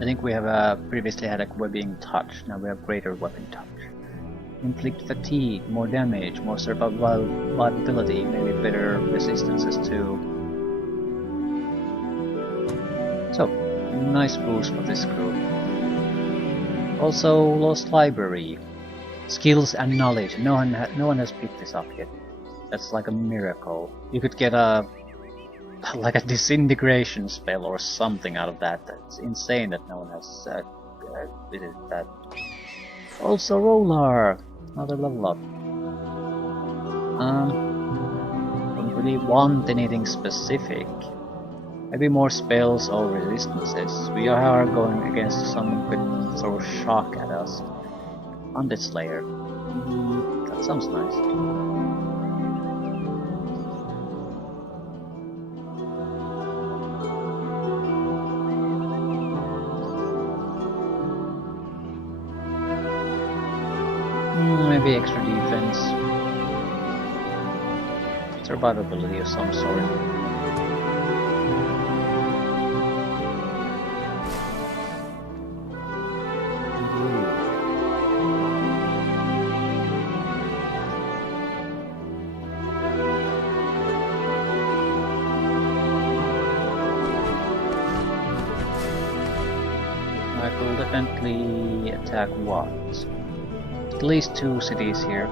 I think we have previously had a webbing touch, now we have greater weapon touch. Inflict fatigue, more damage, more survivability, maybe better resistances too. So, nice boost for this group. Also, Lost Library. Skills and knowledge. No one has picked this up yet. That's like a miracle. You could get like a disintegration spell or something out of that. That's insane that no one has visited that. Also Roller! Another level up. Don't really want anything specific. Maybe more spells or resistances. We are going against someone who could throw shock at us. Undead Slayer. That sounds nice. Maybe extra defense. Survivability of some sort. I will definitely attack what? At least 2 cities here,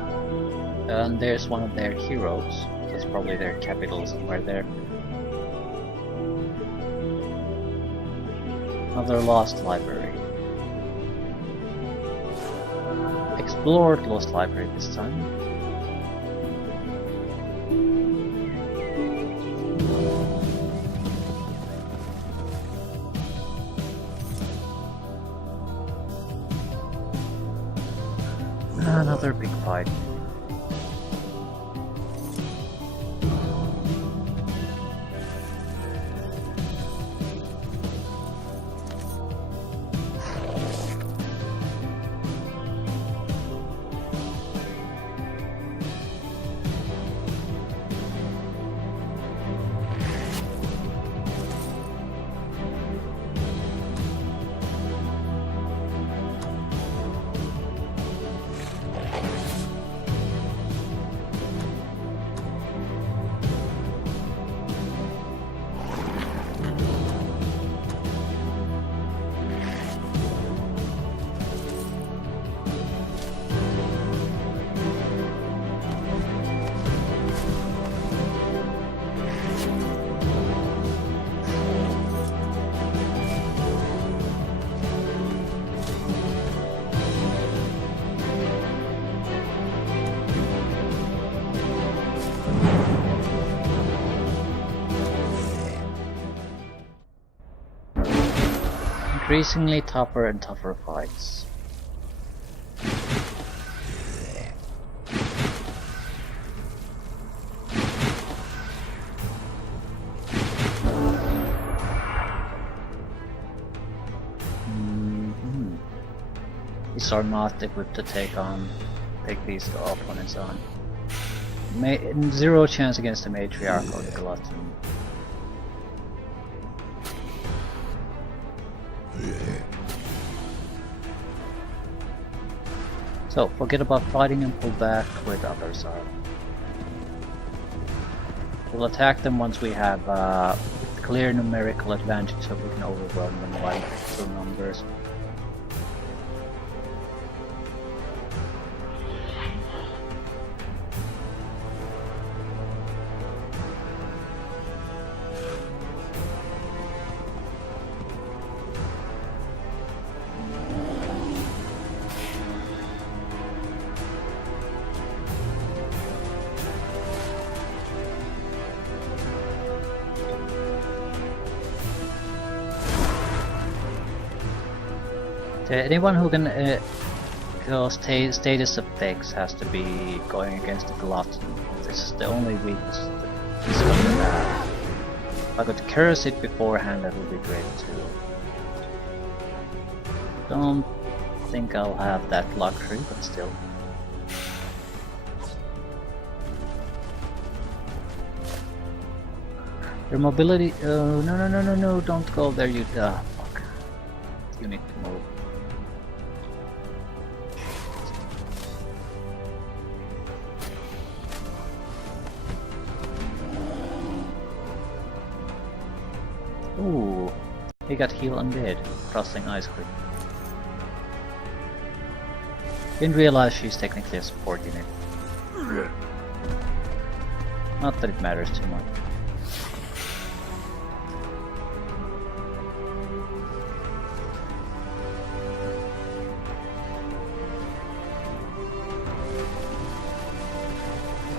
and there's one of their heroes. That's probably their capital somewhere there. Another lost library. Explored lost library this time. Another big fight. Increasingly tougher and tougher fights. These are not equipped to take these opponents on. Zero chance against the Matriarch or the Glutton. So, forget about fighting and pull back where the others are. We'll attack them once we have clear numerical advantage so we can overwhelm them by through numbers. Anyone who can cause status effects has to be going against the Glutton. This is the only weakness that this one will have. If I could curse it beforehand, that would be great too. Don't think I'll have that luxury, but still. Your mobility. No, don't go there, you. Fuck. You need to move. Ooh, he got heal undead, crossing ice cream. Didn't realize she's technically a support unit. Not that it matters too much.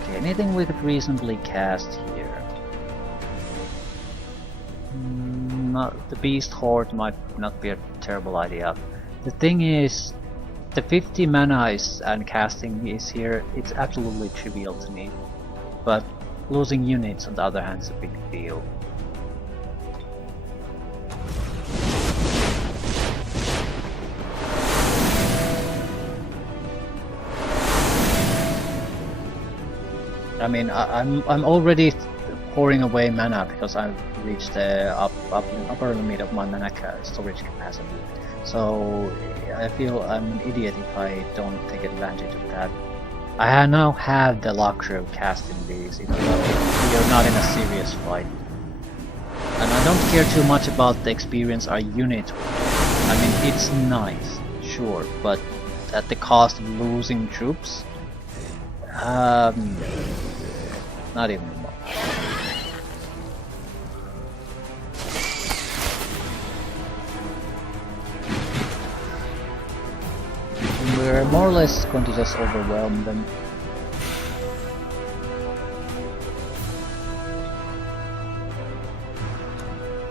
Okay, anything we could reasonably cast here. The Beast Horde might not be a terrible idea. The thing is, the 50 mana and casting is here, it's absolutely trivial to me. But losing units on the other hand is a big deal. I mean, I'm already pouring away mana because I've reached the upper limit of my mana storage capacity. So I feel I'm an idiot if I don't take advantage of that. I now have the luxury of casting these, even though we are not in a serious fight. And I don't care too much about the experience our unit will get. I mean, it's nice, sure, but at the cost of losing troops? Not even much. We're more or less going to just overwhelm them.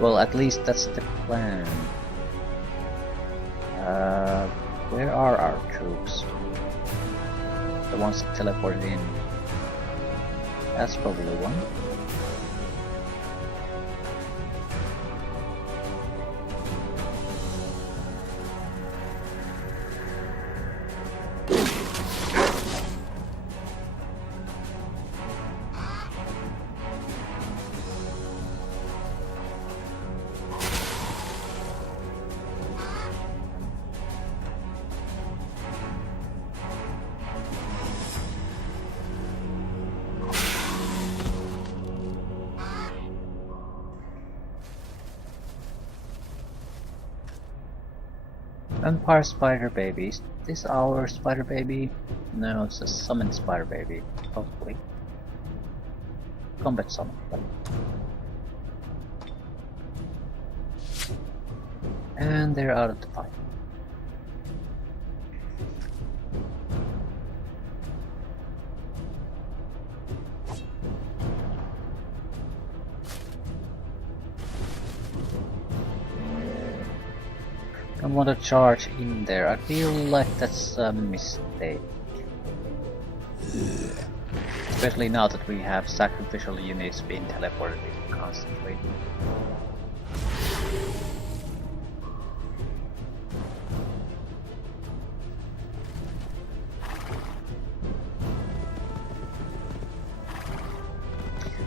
Well, at least that's the plan. Where are our troops? The ones that teleported in. That's probably one. Vampire spider baby. Is this our spider baby? No, it's a summoned spider baby. Hopefully. Combat summon. And they're out of the fight. I want to charge in there. I feel like that's a mistake. Especially now that we have sacrificial units being teleported in constantly.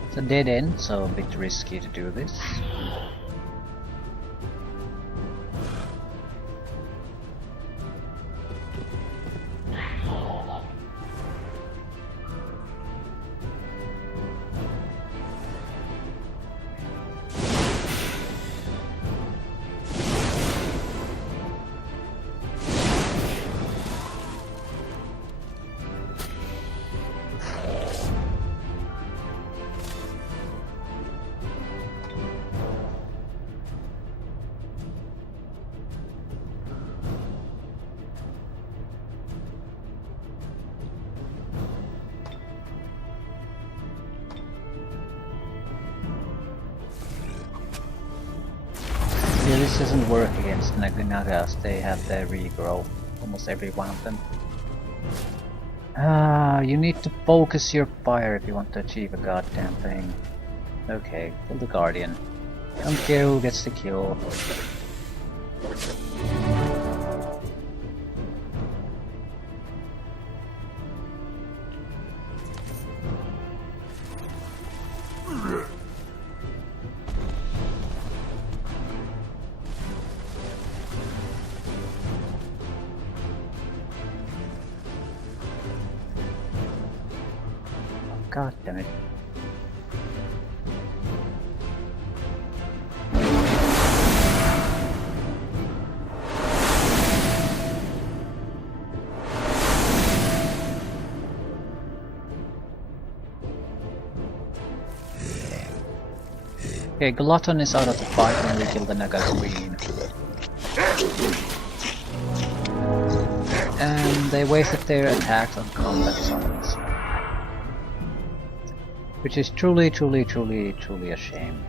It's a dead end, so a bit risky to do this. Yeah, this doesn't work against Naganagas. They have their regrow, almost every one of them. You need to focus your fire if you want to achieve a goddamn thing. Okay, kill the Guardian. Don't care who gets the kill. God damn it. Okay, Glutton is out of the fight when we kill the Naga Queen. And they wasted their attacks on combat summons. Which is truly a shame.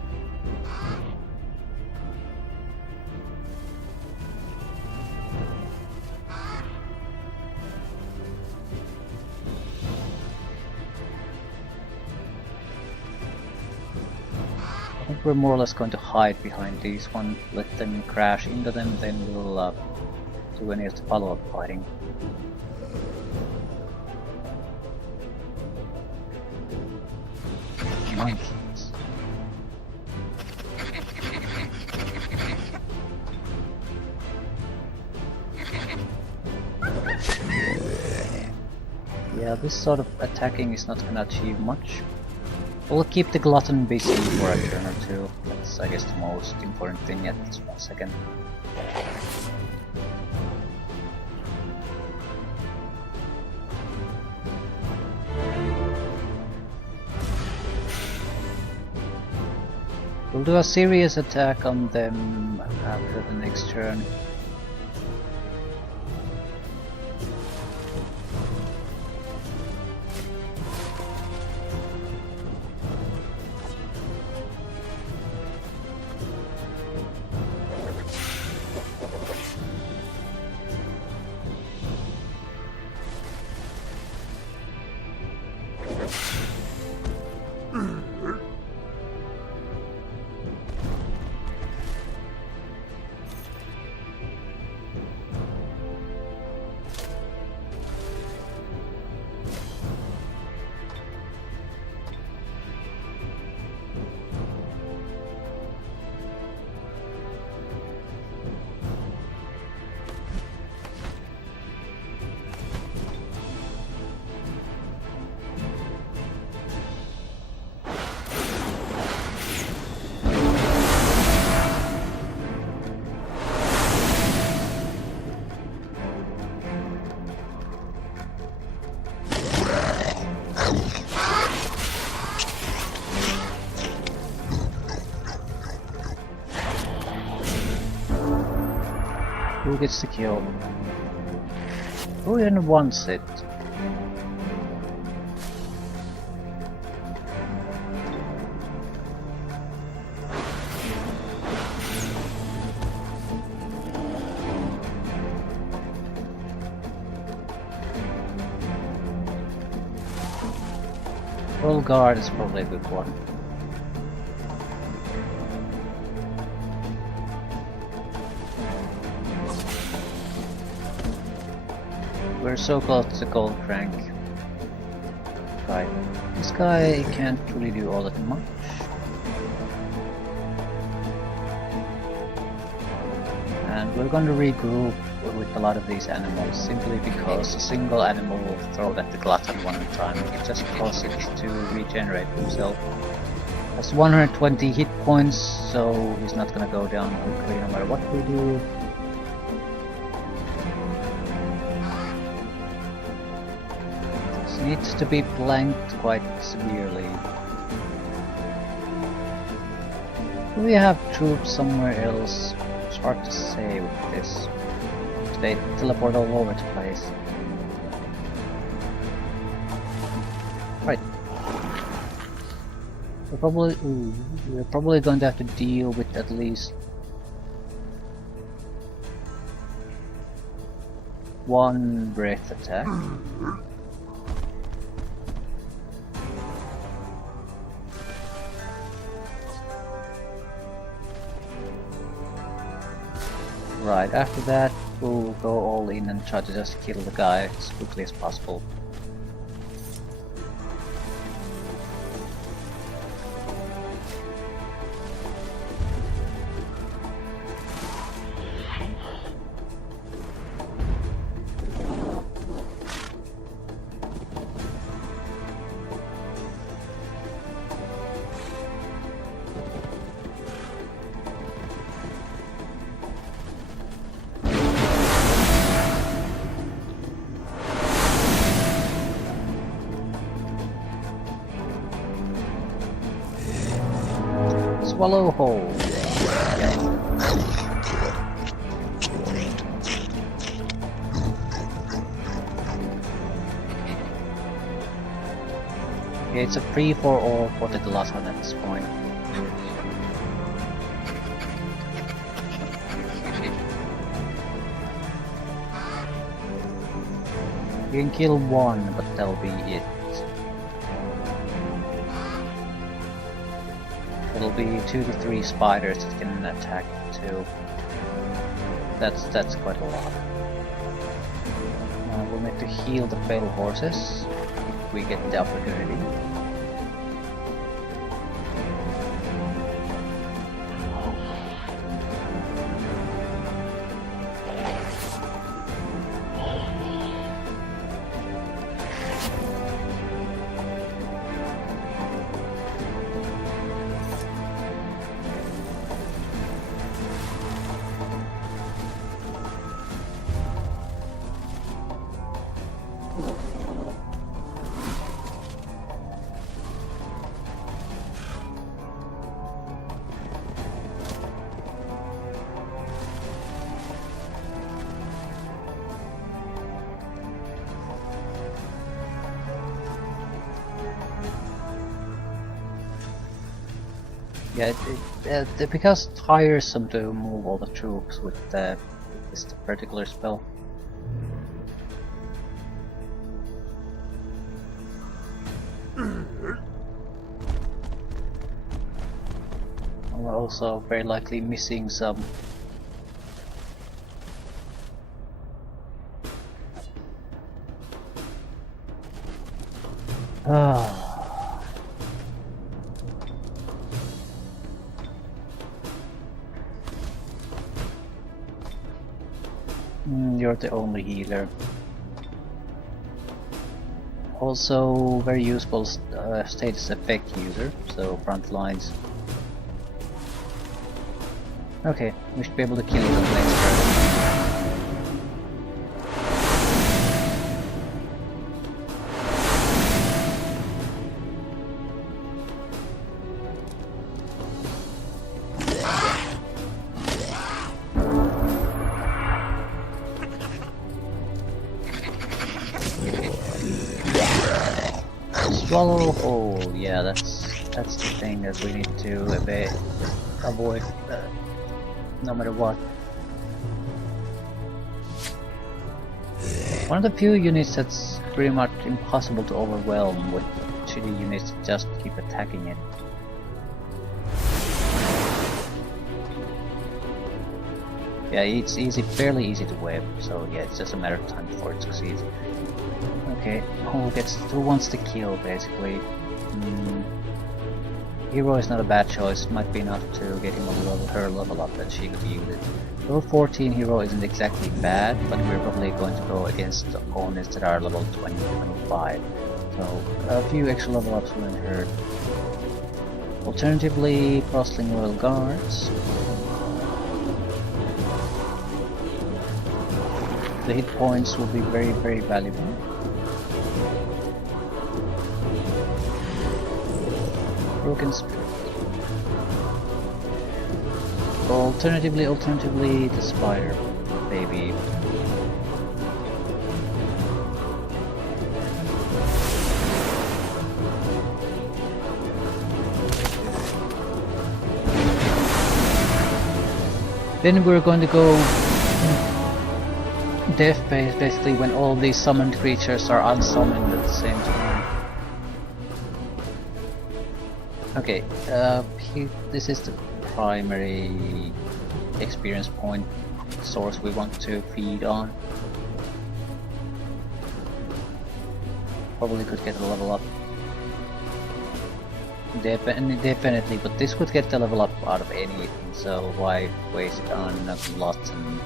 I think we're more or less going to hide behind these one, let them crash into them, then we'll do any of the follow-up fighting. Monkeys. Yeah, this sort of attacking is not gonna achieve much. We'll keep the Glutton busy for a turn or two. That's, I guess, the most important thing at this 1 second. We'll do a serious attack on them after the next turn. Who gets the kill? Who even wants it? Full guard is probably a good one. We're so close to the gold rank. Right. This guy can't really do all that much. And we're going to regroup with a lot of these animals simply because a single animal will throw at the glutton one at a time. It just causes it to regenerate himself. Has 120 hit points, so he's not gonna go down quickly no matter what we do. This needs to be blanked quite severely. Do we have troops somewhere else? It's hard to say with this. They teleport all over the place. Right. We're probably going to have to deal with at least one breath attack. Right, after that we'll go all in and try to just kill the guy as quickly as possible. Swallow hole. Okay, it's a free for all for the glutton at this point. You can kill one, but that'll be it. It'll be 2 to 3 spiders that can attack too. That's quite a lot. We'll need to heal the fatal horses if we get the opportunity. Yeah, it becomes tiresome to move all the troops with this particular spell. We're also very likely missing some. You're the only healer. Also very useful status effect user, so front lines. Okay, we should be able to kill them next turn. Swallow hole, yeah, that's the thing that we need to avoid no matter what. One of the few units that's pretty much impossible to overwhelm with shitty units that just keep attacking it. Yeah, it's easy, fairly easy to web, so yeah, it's just a matter of time before it succeeds. Okay, who wants to kill basically? Hero is not a bad choice, might be enough to get him on her level up that she could use it. Level 14 hero isn't exactly bad, but we're probably going to go against opponents that are level 20, 25. So a few extra level ups wouldn't hurt. Alternatively, Crosling Royal Guards. The hit points will be very, very valuable. Broken Spirit. Alternatively, the Spire, baby. Then we're going to go death base basically when all these summoned creatures are unsummoned at the same time. Okay, this is the primary experience point source we want to feed on. Probably could get a level up. Definitely, but this could get the level up out of anything, so why waste it on lots and...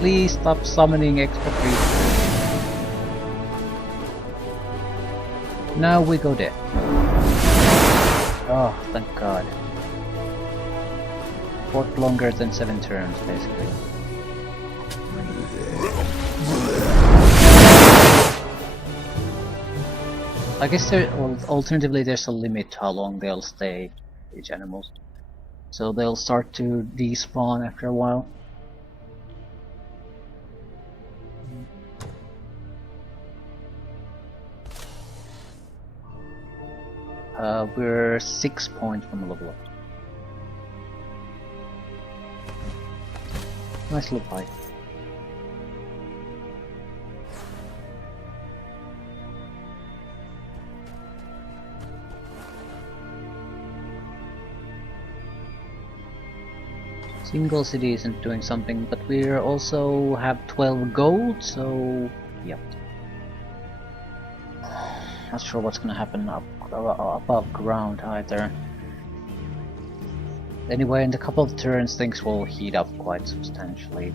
Please stop summoning extra creatures. Now we go there. Oh, thank God. Fought longer than 7 turns, basically. I guess alternatively there's a limit to how long they'll stay, each animals. So they'll start to despawn after a while. We're 6 points from a level up. Nice little fight. Single city isn't doing something, but we also have 12 gold, so yep. Not sure what's gonna happen above ground either. Anyway, in a couple of turns things will heat up quite substantially.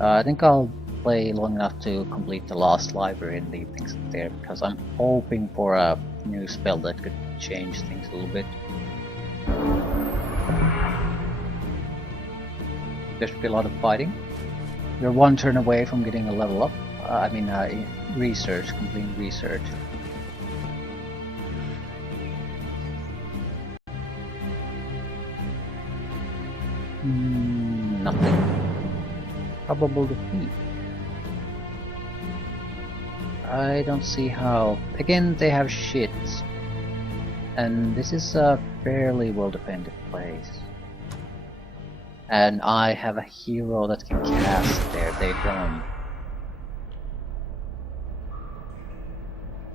I think I'll play long enough to complete the last library and leave things there, because I'm hoping for a new spell that could change things a little bit. There should be a lot of fighting. We're 1 turn away from getting a level up. Research, completing research. Nothing. Probable defeat. I don't see how. Again, they have shits. And this is a fairly well defended place. And I have a hero that can cast there, they don't.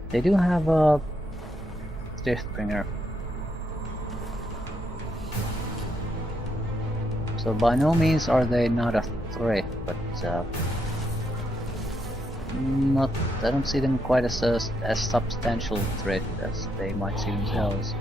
They do have a Deathbringer. So by no means are they not a threat, but I don't see them quite as a substantial threat as they might see themselves.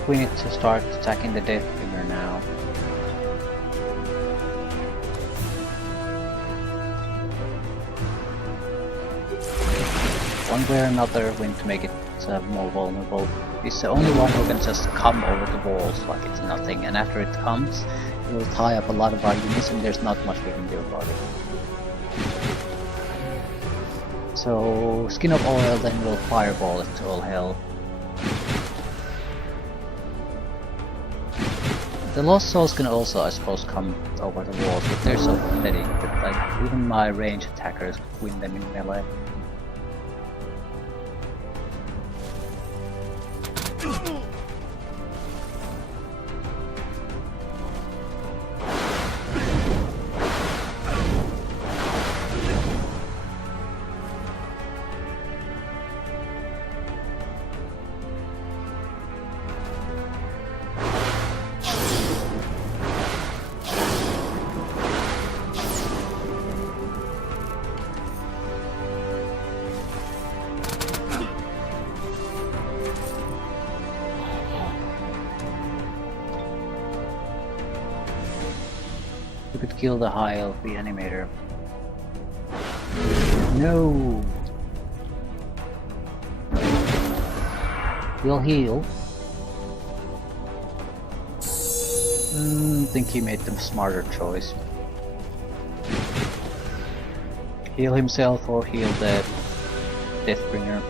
think we need to start attacking the Deathbringer now. One way or another, we need to make it more vulnerable. He's the only one who can just come over the walls like it's nothing, and after it comes, it will tie up a lot of our units and there's not much we can do about it. So, Skin of Oil, then we'll fireball it to all hell. The Lost Souls can also, I suppose, come over the walls, but they're so pathetic that like, even my range attackers win them in melee. You could kill the high elf reanimator. No! He'll heal. Think he made the smarter choice. Heal himself or heal the Deathbringer.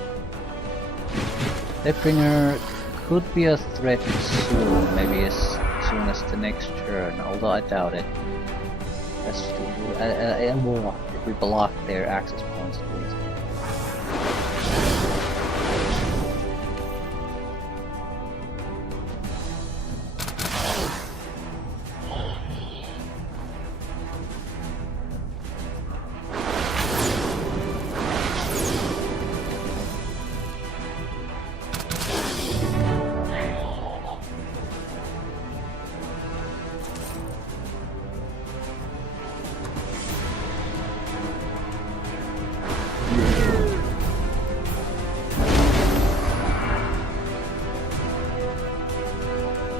Deathbringer could be a threat soon, maybe as soon as the next turn, although I doubt it. If we block their access points at least.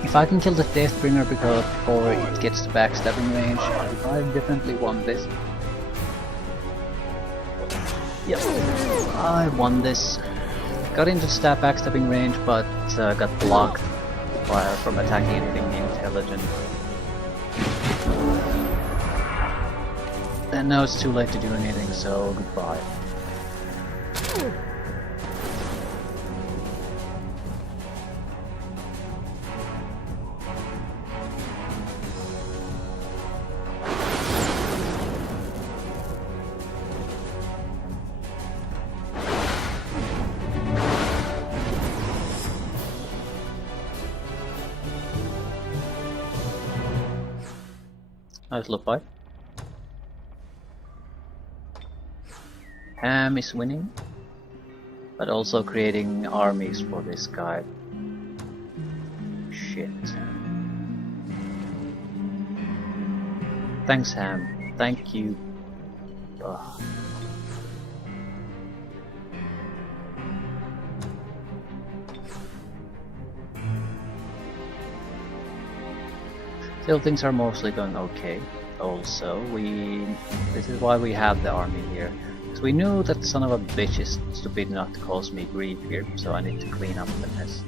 If I can kill the Deathbringer before it gets to backstabbing range, I definitely won this. Yep, I won this. Got into backstabbing range, but got blocked from attacking anything intelligent. And now it's too late to do anything, so goodbye. Nice little fight. Ham is winning, but also creating armies for this guy. Shit. Thanks, Ham. Thank you. Ugh. Still, things are mostly going okay. Also, this is why we have the army here. Because we knew that son of a bitch is stupid enough to cause me grief here, so I need to clean up the mess.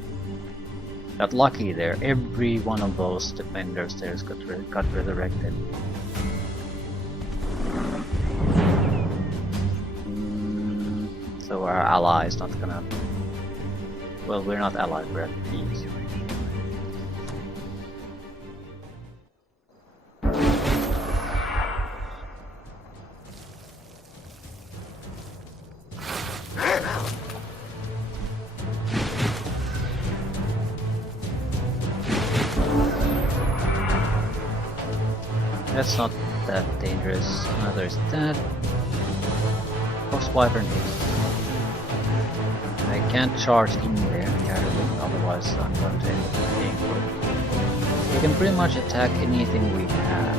Got lucky there, every one of those defenders there got resurrected. So our ally is not gonna... Well, we're not allied, we're at peace. That's not that dangerous. Now there's that. Fox Wyvern hits. I can't charge in there, apparently, otherwise I'm going to end up paying for it. We can pretty much attack anything we have.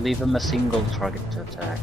leave him a single target to attack.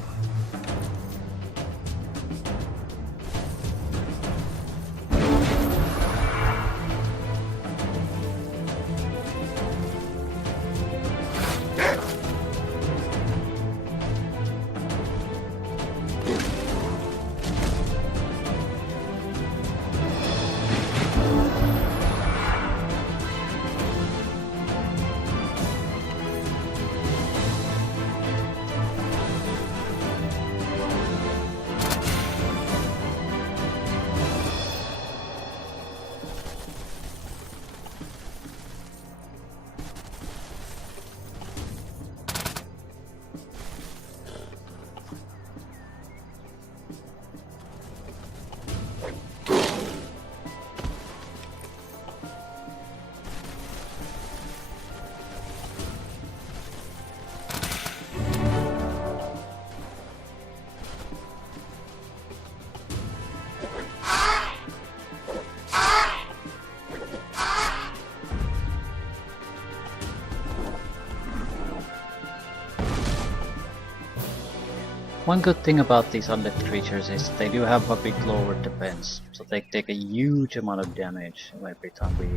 One good thing about these undead creatures is they do have a bit lower defense, so they take a huge amount of damage every time we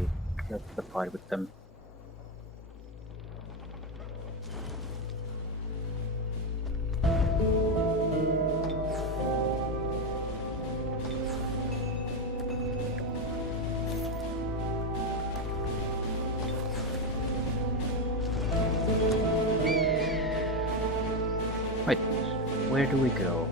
get the fight with them. Right. Where do we go?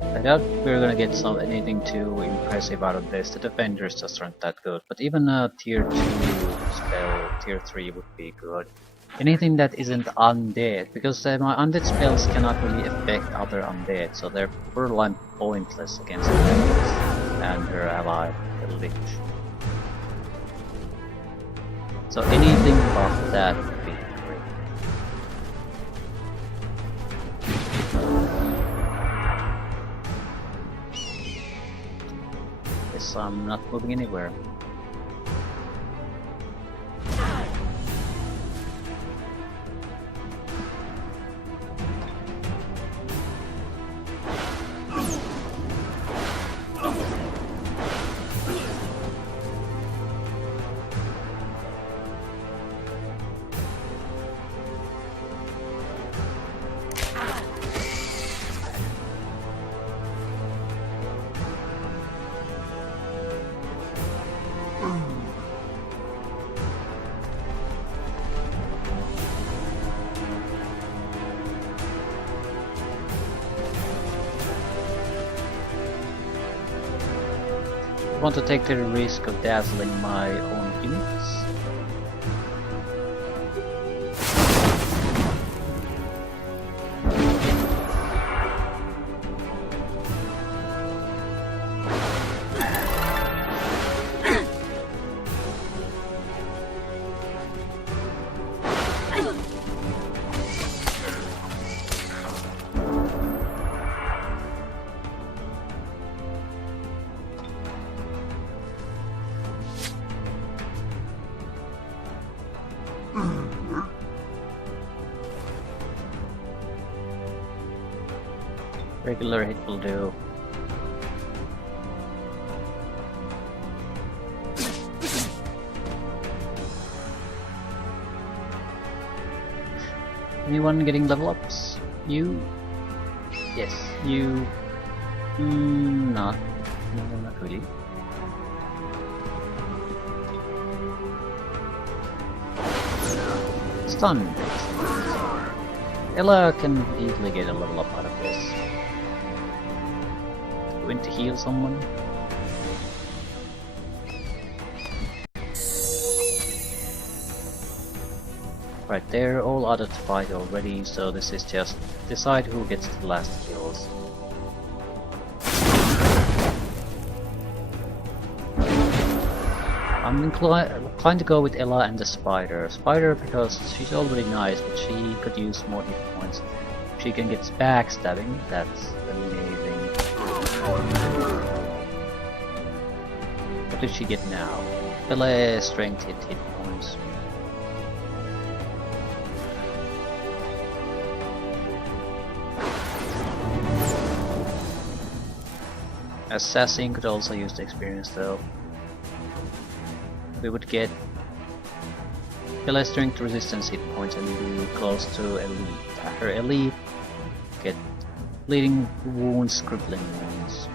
I doubt we're gonna get anything too impressive out of this. The defenders just aren't that good, but even a tier 2 spell, tier 3 would be good. Anything that isn't undead, because my undead spells cannot really affect other undead, so they're borderline pointless against defenders and her ally, the Lich. So anything above that would be great. Guess I'm not moving anywhere. Want to take the risk of dazzling my own units? Regular hit will do. Anyone getting level ups? You? Yes. You? Not. No, not really. Stun. Ella can easily get a level up out of this. Going to heal someone. Right, they're all out of the fight already, so this is just decide who gets the last kills. I'm inclined to go with Ella and the Spider. Spider because she's already nice, but she could use more hit points. She can get backstabbing, that's amazing. What did she get now? Melee strength hit points. Assassin could also use the experience though. We would get melee strength resistance hit points and be close to elite. After elite, get bleeding wounds, crippling wounds.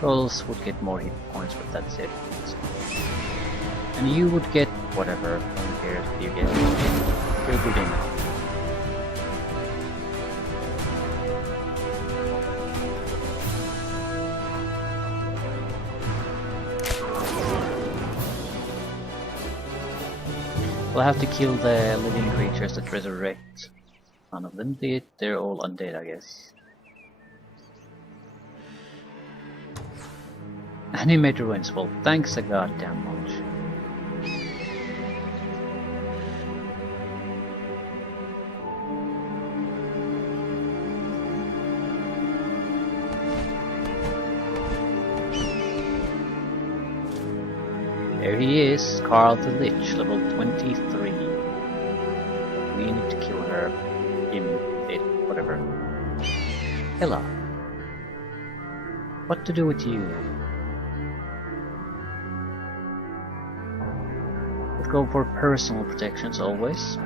Trolls would get more hit points, but that's it. And you would get whatever. Who cares if you get? You're good enough. We'll have to kill the living creatures that resurrect. None of them did, they're all undead, I guess. Animator wins, well, thanks a goddamn much. There he is, Carl the Lich, level 23. We need to kill her. Him, it, whatever. Hella. What to do with you? Let's go for personal protections always.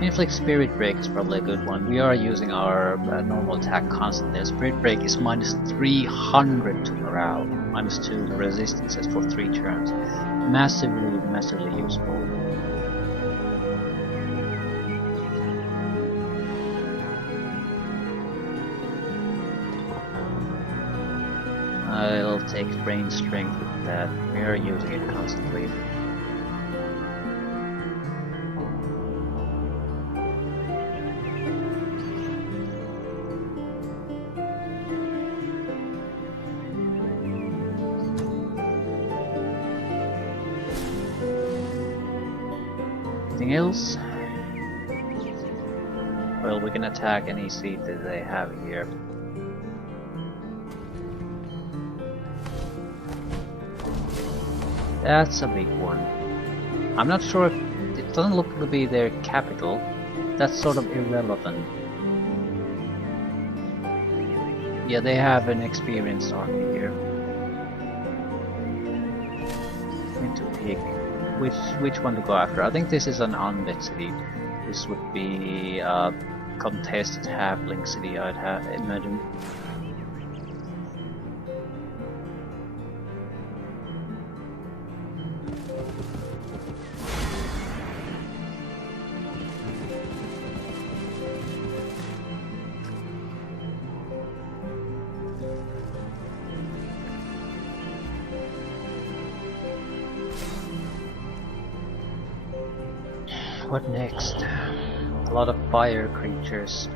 Inflict Spirit Break is probably a good one. We are using our normal attack constantly. Spirit Break is minus 300 to morale, minus 2 to resistances for 3 turns. Massively useful. I'll take brain strength with that. We are using it constantly. Anything else? Well, we can attack any seat that they have here. That's a big one. I'm not sure if it doesn't look to be their capital. That's sort of irrelevant. Yeah, they have an experienced army here. Need to pick which one to go after. I think this is an undead city. This would be a contested halfling city, I'd imagine. What next? A lot of fire creatures.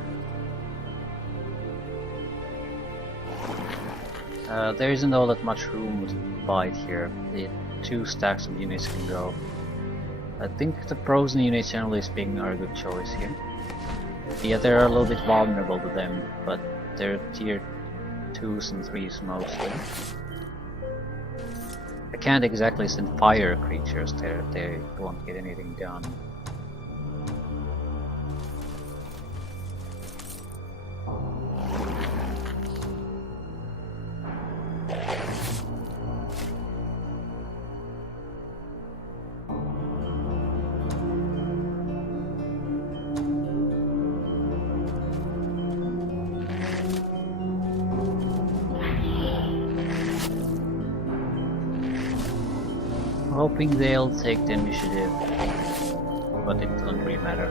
There isn't all that much room to fight here. The 2 stacks of units can go. I think the frozen units, generally speaking, are a good choice here. Yeah, they're a little bit vulnerable to them, but they're tier 2s and 3s mostly. I can't exactly send fire creatures there, they won't get anything done. Hoping they'll take the initiative, but it doesn't really matter.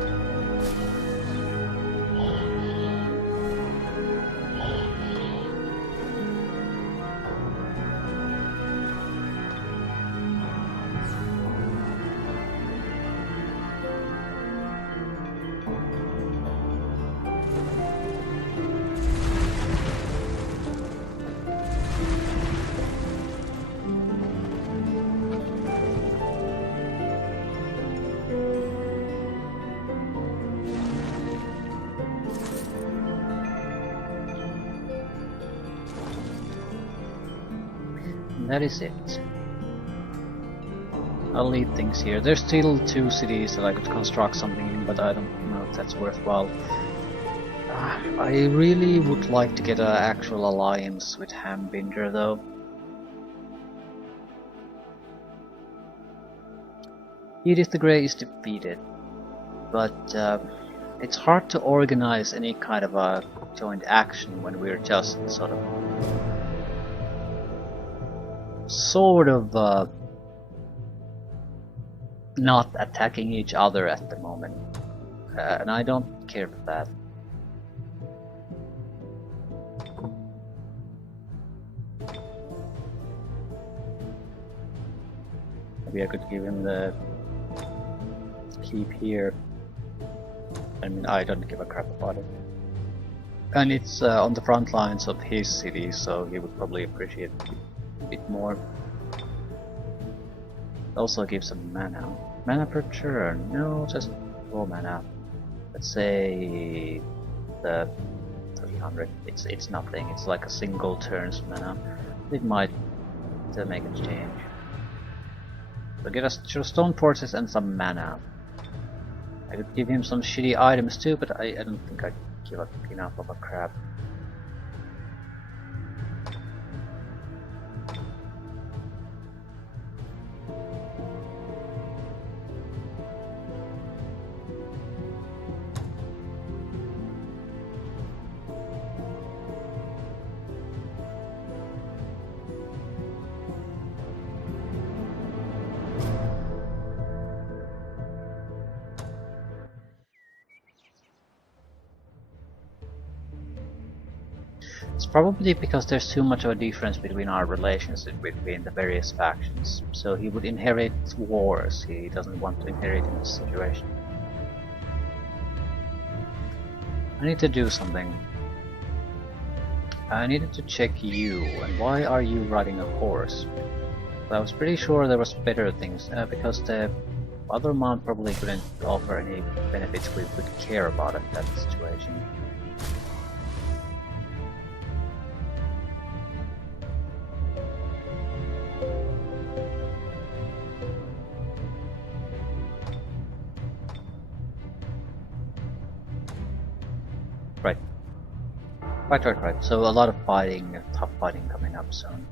that is it. I'll leave things here. There's still 2 cities that I could construct something in, but I don't know if that's worthwhile. I really would like to get an actual alliance with Hambinder though. Edith the Grey is defeated, but it's hard to organize any kind of a joint action when we're just sort of not attacking each other at the moment, and I don't care for that. Maybe I could give him the keep here. I mean, I don't give a crap about it. And it's on the front lines of his city, so he would probably appreciate it a bit more. Also give some mana. Mana per turn? No, just raw mana. Let's say the 300. It's nothing. It's like a single turn's mana. It might make a change. So get us stone forces and some mana. I could give him some shitty items too, but I don't think I'd give up enough of a crap. It's probably because there's too much of a difference between our relations between the various factions. So he would inherit wars. He doesn't want to inherit in this situation. I need to do something. I needed to check you, and why are you riding a horse? I was pretty sure there was better things, because the other mount probably couldn't offer any benefits we would care about in that situation. Right. Right. So a lot of fighting, tough fighting coming up soon.